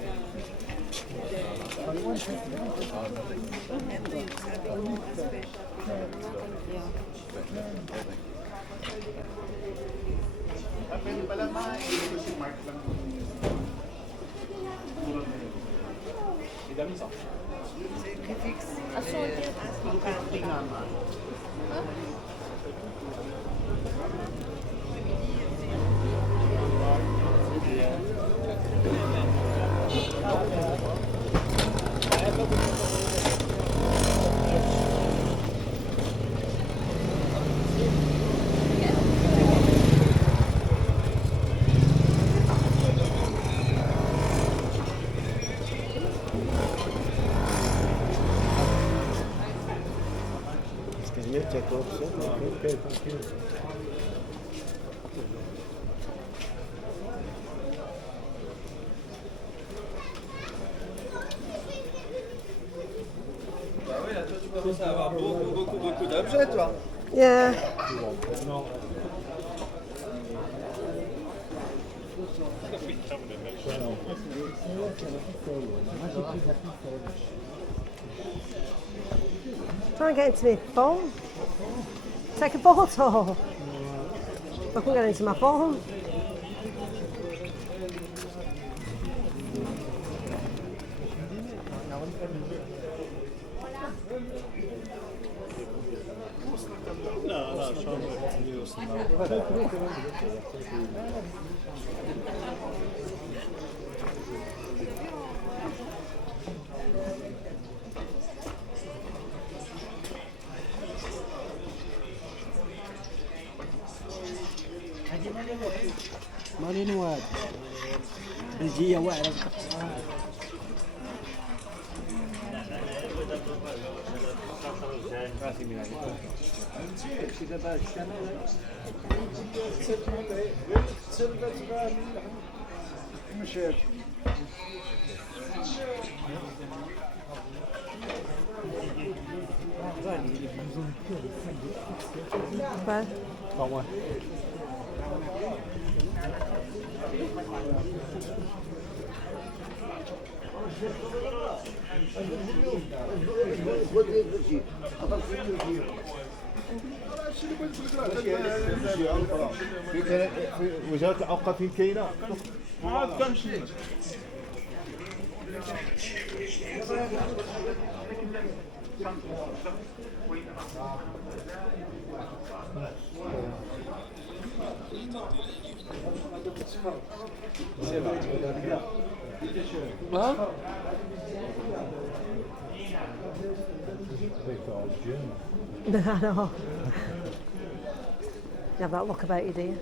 Okay, thank you. Ça va beaucoup d'objets, toi. Yeah. Trying to get into my phone. Take a photo. I couldn't get into my phone. مالي نواد بلجية واعرة But في وزارة الأوقاف في كاينة ما تمشي. I know. You have that look about you, do you?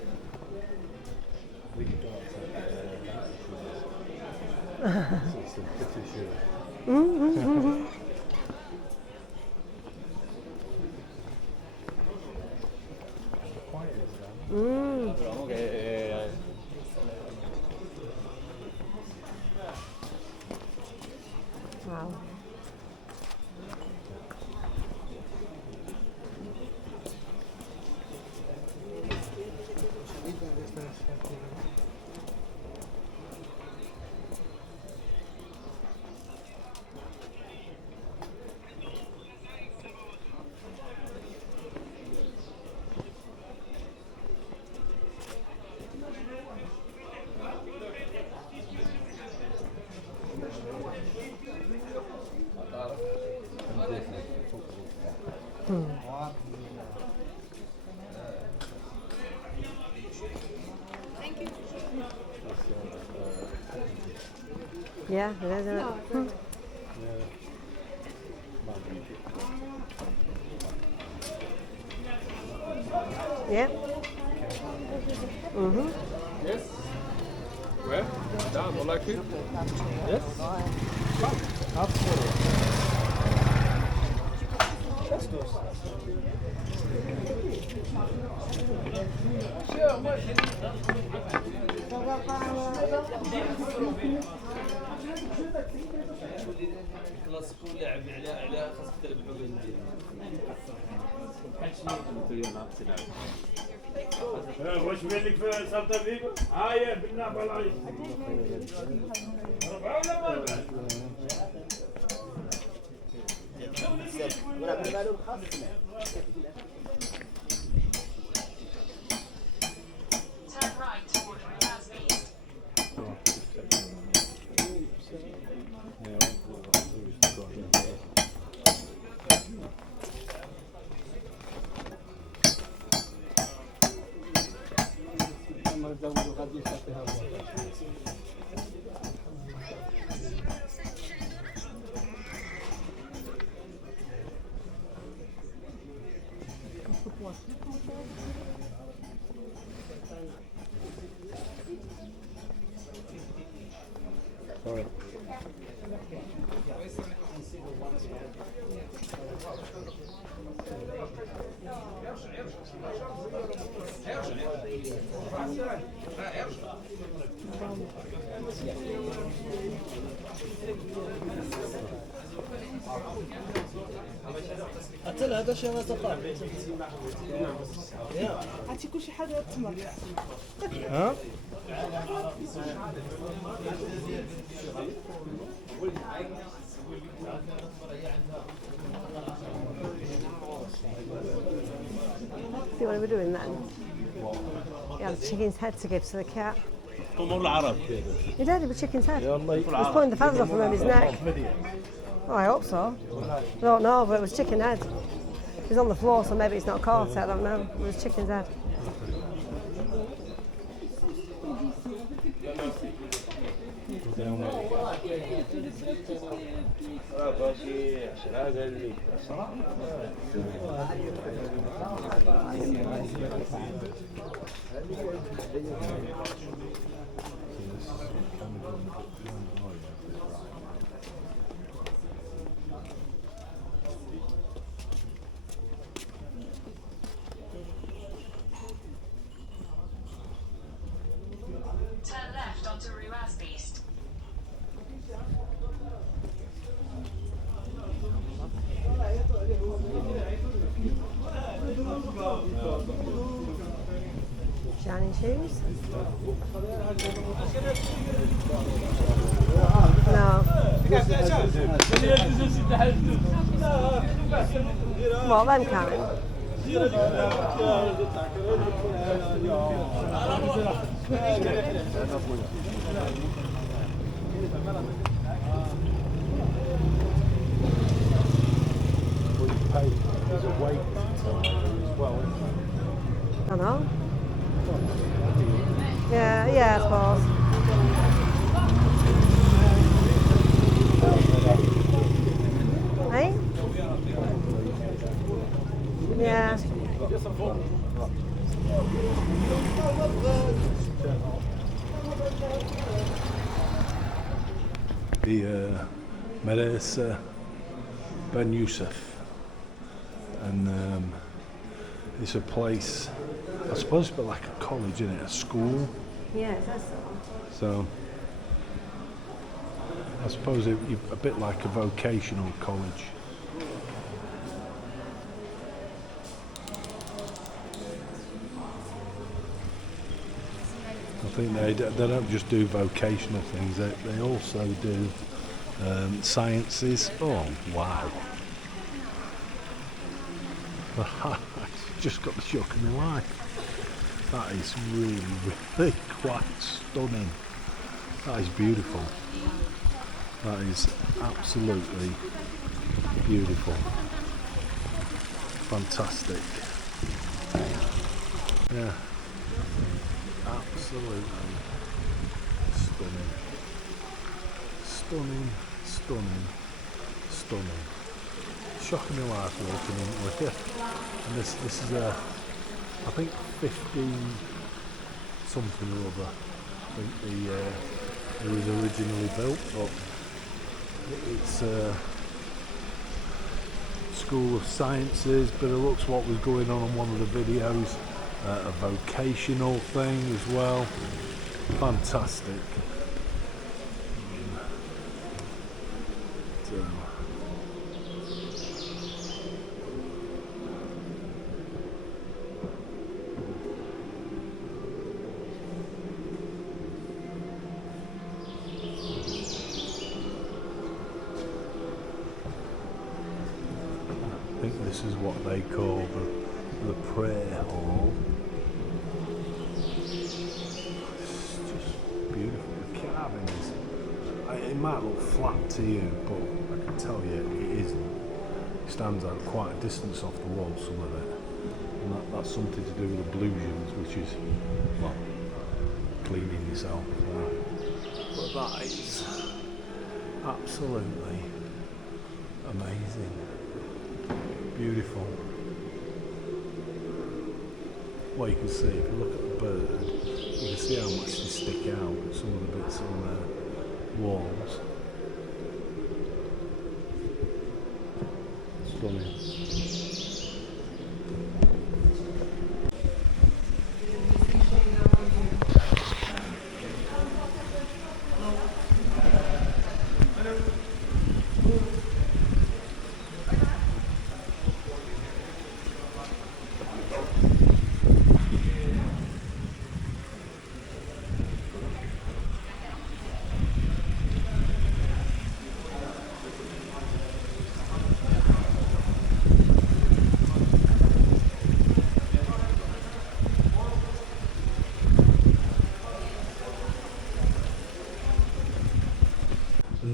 Wow. Yeah, it is, isn't it? Yeah. Yes. Where? Down, more like it. Yes. كلاسيكو لعب على خاصك تلعب الحقوق واش بين لك في سلطة فيكو؟ هاي بالنعم والله. 4 ولا 4؟ Sorry. حتى هذا شي ما تقع عرفتي كلشي حاجه تما ها؟ See what we're doing then? He had a chicken's head to give to the cat. طمور العرب He did, it was chicken's head. يلا He was pulling the feathers off from his neck. Oh, I hope so. I don't know, but it was chicken head. It was on the floor, so maybe it's not caught, I don't know. It was chicken's head. Turn left onto Ruaz Beast. Shining shoes? No. What, them kind? There's a weight as well, isn't I know. Yeah, I suppose. Hey? Yeah. The Madrasa Ben Youssef, and it's a place, I suppose, but like a college, isn't it? A school. Yeah, it says so. So I suppose a bit like a vocational college. I think they don't just do vocational things, they also do sciences. Oh, wow. Just got the shock of my life. That is really quite stunning. That is beautiful. That is absolutely beautiful. Fantastic. Yeah. Absolutely stunning. Stunning. Shocking my life walking into it. And this is I think 50 something or other. I think it was originally built, but it's a School of Sciences, but it looks what was going on one of the videos. A vocational thing as well. Fantastic. So. I think this is what they call the prayer hall. Beautiful. The carvings. It might look flat to you, but I can tell you it isn't. It stands out quite a distance off the wall, some of it. And that's something to do with ablutions, which is, well, cleaning yourself. But that is absolutely amazing. Beautiful. Well, you can see, if you look at the bird, you can see how much they stick out, some of the bits on there. walls. Stunning.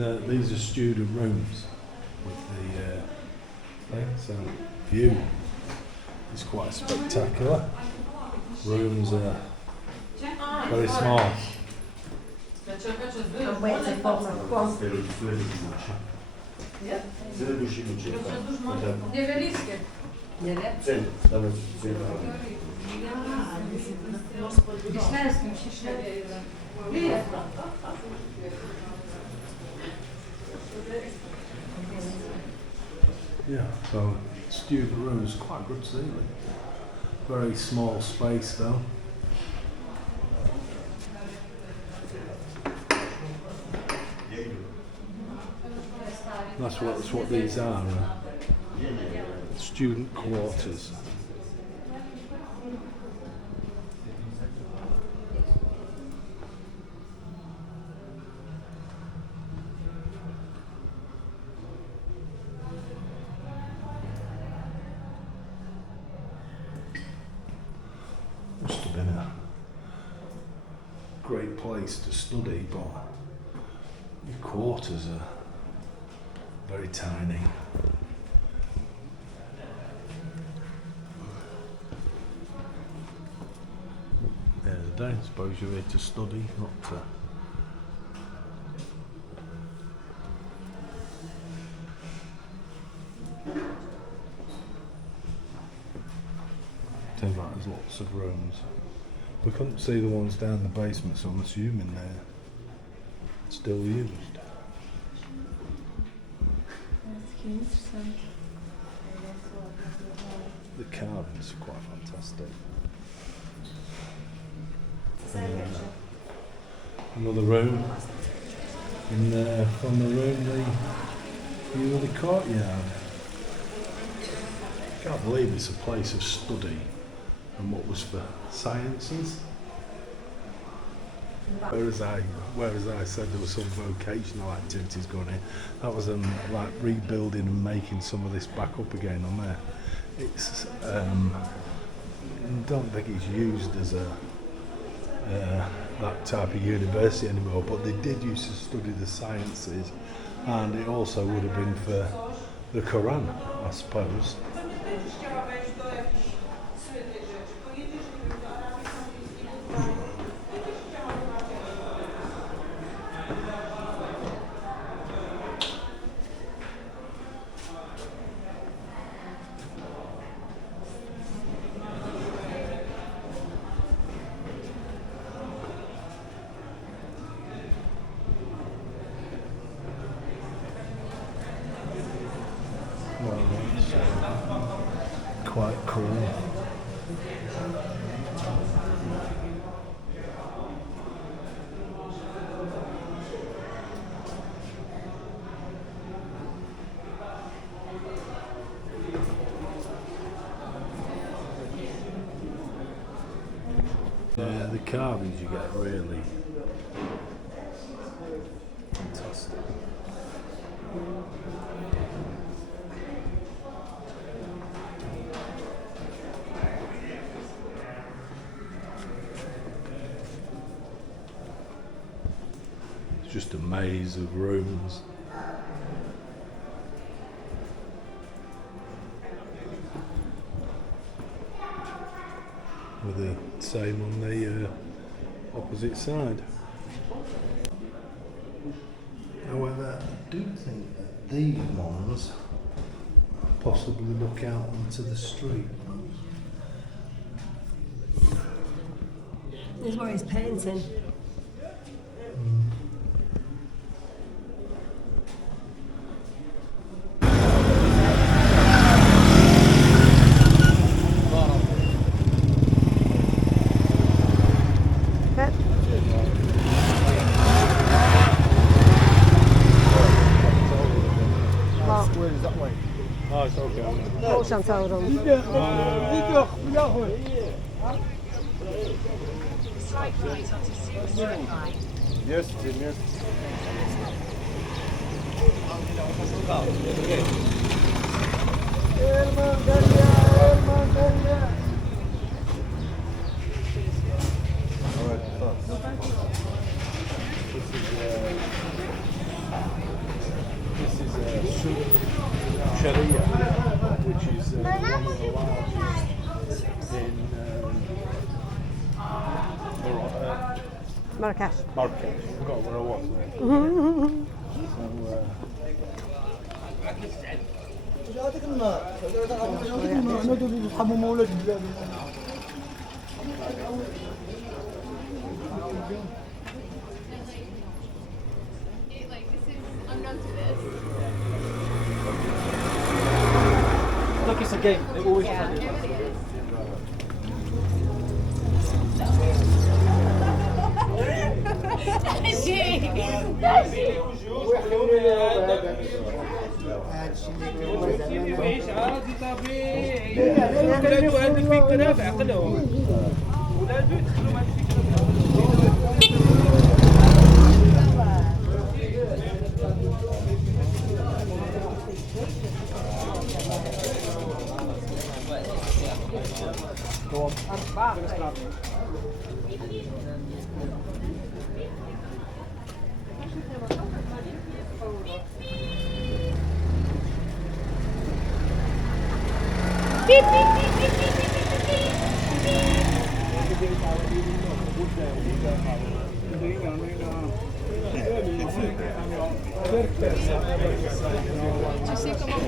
And these are student rooms with the thing, so view is quite spectacular. Rooms are very small. I'm waiting to fall now. Go on. Yeah, so student rooms, quite good ceiling. Very small space though. That's what these are. Student quarters. Must have been a great place to study, but your quarters are very tiny. Yeah, I don't suppose you're here to study, not to. Turns out there's lots of rooms. We couldn't see the ones down the basement, so I'm assuming they're still used. The carvings are quite fantastic. Another room. And from the room, the view of the courtyard. Can't believe it's a place of study and what was for sciences. Whereas I said there was some vocational activities going in, that was them like rebuilding and making some of this back up again on there. It's I don't think it's used as a that type of university anymore, but they did used to study the sciences, and it also would have been for the Quran, I suppose. Quite cool. The carvings you get really fantastic. It's just a maze of rooms. With the same on the opposite side. However, I do think that these ones possibly look out onto the street. This is where he's painting. that way. Oh, it's okay. What Chantal done? Slight right onto Zurich line. Yes, yes. This is Souk Sharia, which is one of the largest in Marrakech. Marrakech. I forgot where I was there. Look, it's a game. They always play it. عيش عادي طبيعي ولادو هاد الفكرة بعقلهم ولادو يدخلوا هاد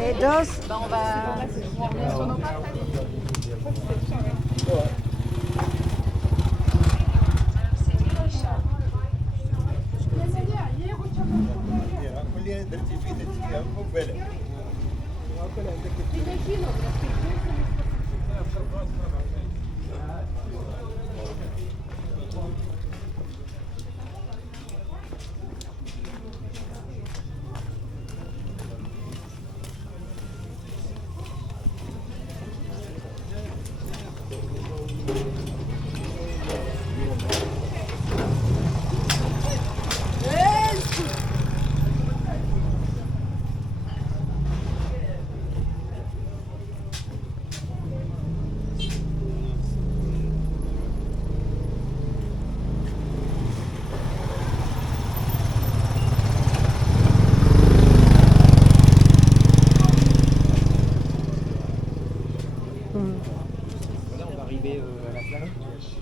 It does. كلية درتي فيه درتي مو بالك.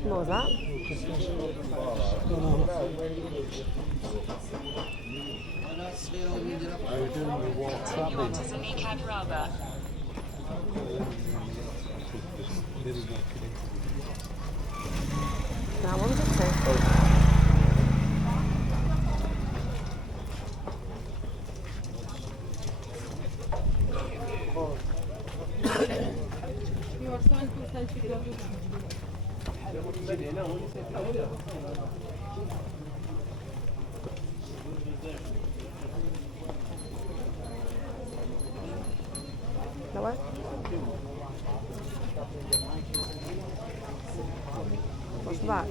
What was that? Continuing to Zanikad Raba. That one's a 2. That way? What's that?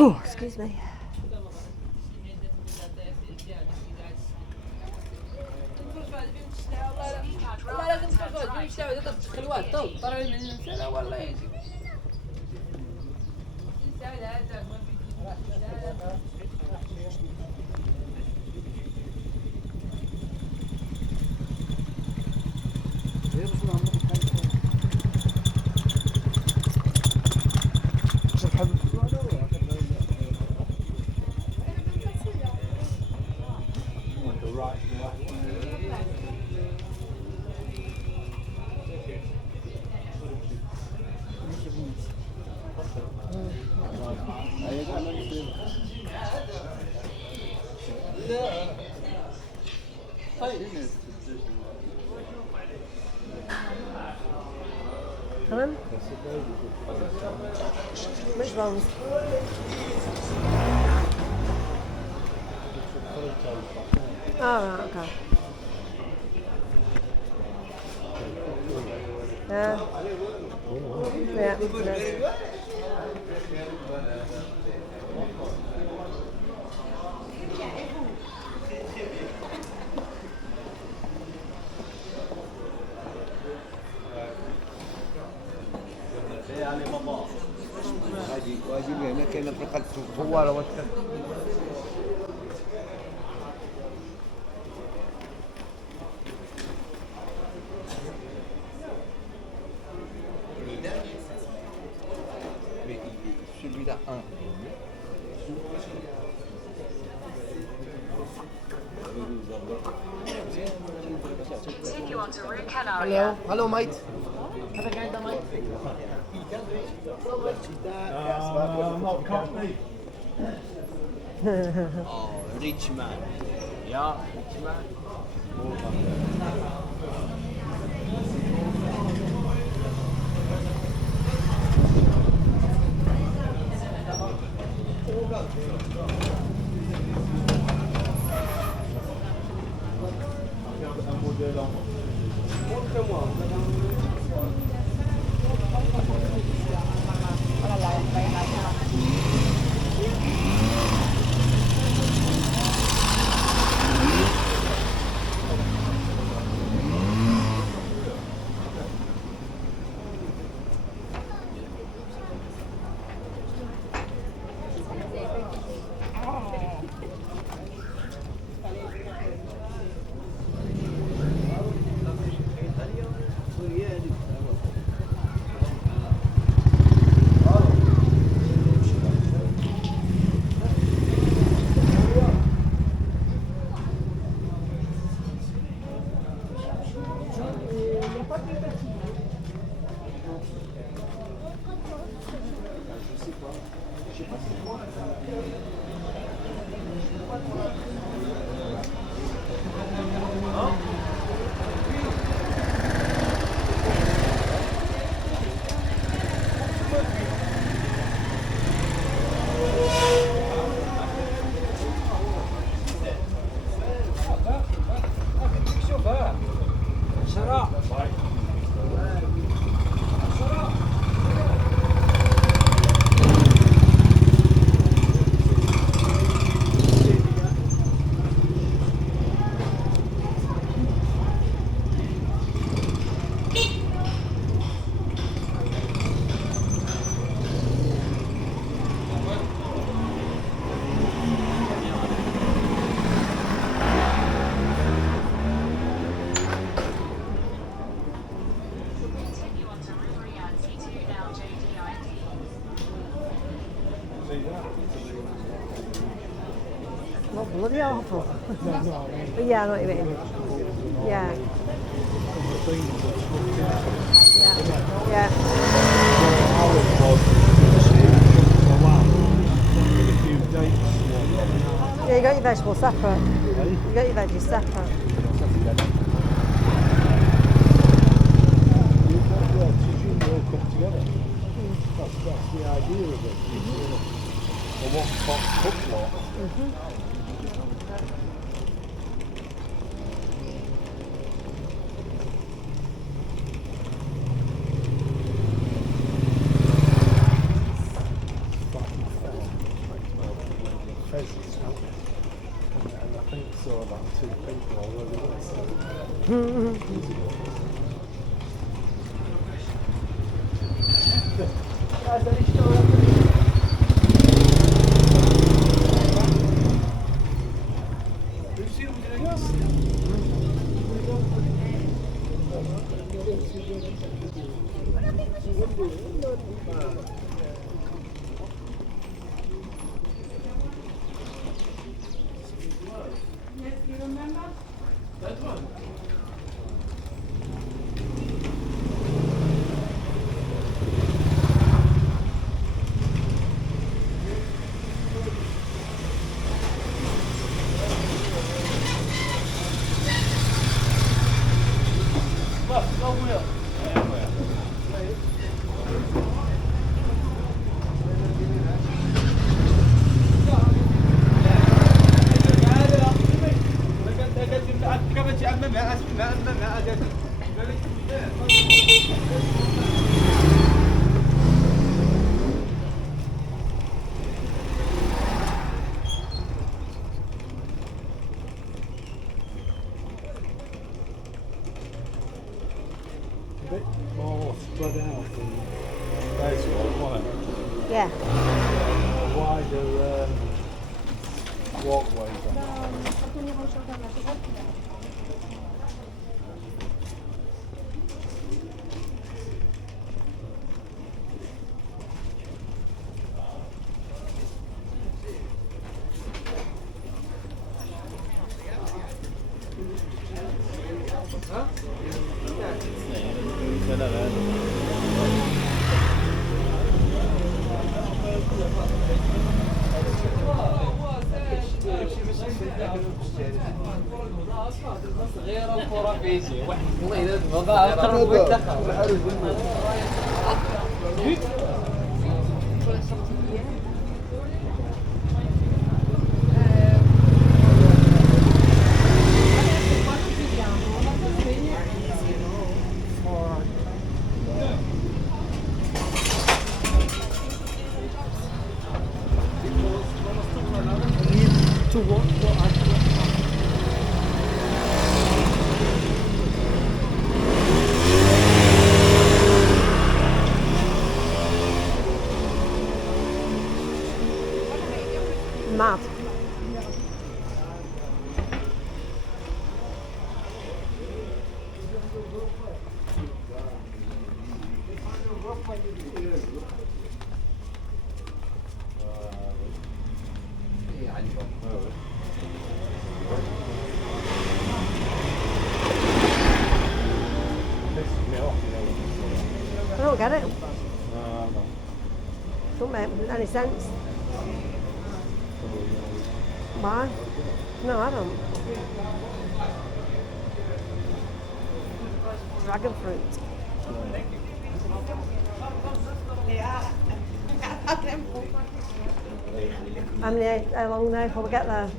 Oh, excuse me. والله لازم تخرج من الشارع إذا تدخل واحد طلع من الشارع والله يجي. Come on. Which ones? Oh, right, okay. Yeah. Yeah. No. واجيب هنا كاينه طريقه الفواره وتر celui-là 1. Continue on to route Canal. Hello, hello mate. Not coffee. Oh, rich man. Yeah, rich man. Not bloody awful. But yeah, I know what you mean. Yeah. Yeah. Yeah, you got your vegetables separate. You got your veggies separate. Come together. That's the idea of it. A one pot cook lot. Pheasants, and I think saw about 2 people already. A bit more spread out than those one, Yeah. wider walkways on that. غير الكرة فيجي واحد الله يدير الفضاء قرب يتدخل Mad. I don't get it. Don't make any sense. Why? No, I don't. Dragon fruit. How long now before we get there?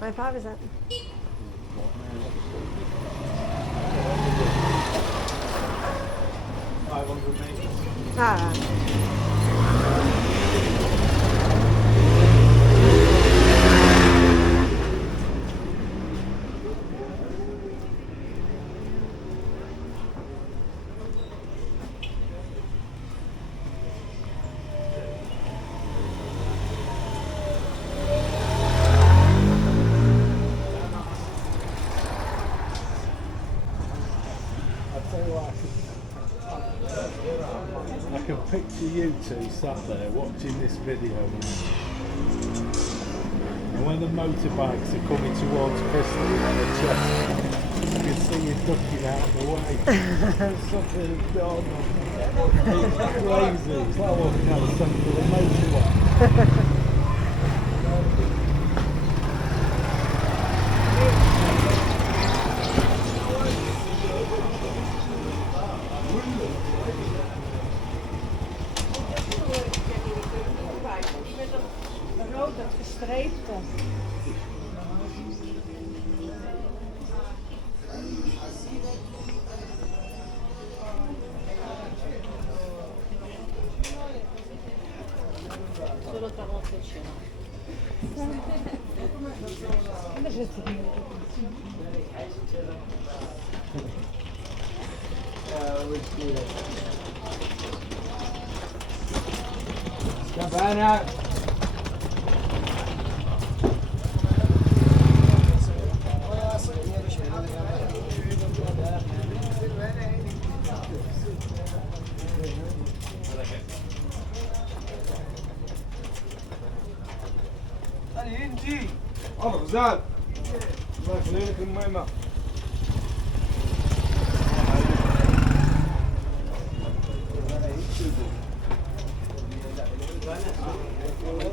How far is it? Ah. I can picture you two sat there watching this video, and when the motorbikes are coming towards Crystal on the chest, you can see you ducking out of the way. Something has gone. It's crazy. It's like walking out the centre of the motorway. Rood, dat gestreepte. Solo tra molto e cena. Cabana. نجي عمر زاد الله يخليك المهمة I know.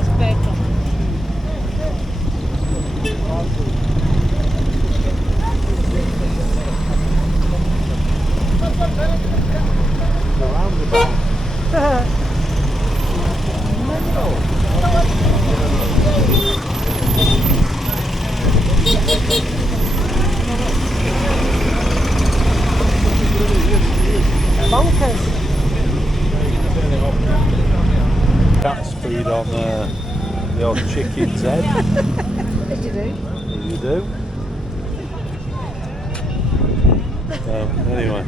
Aspetta. Bonkers. Cat speed on the old chicken's head. Yes, you do. You do. Anyway.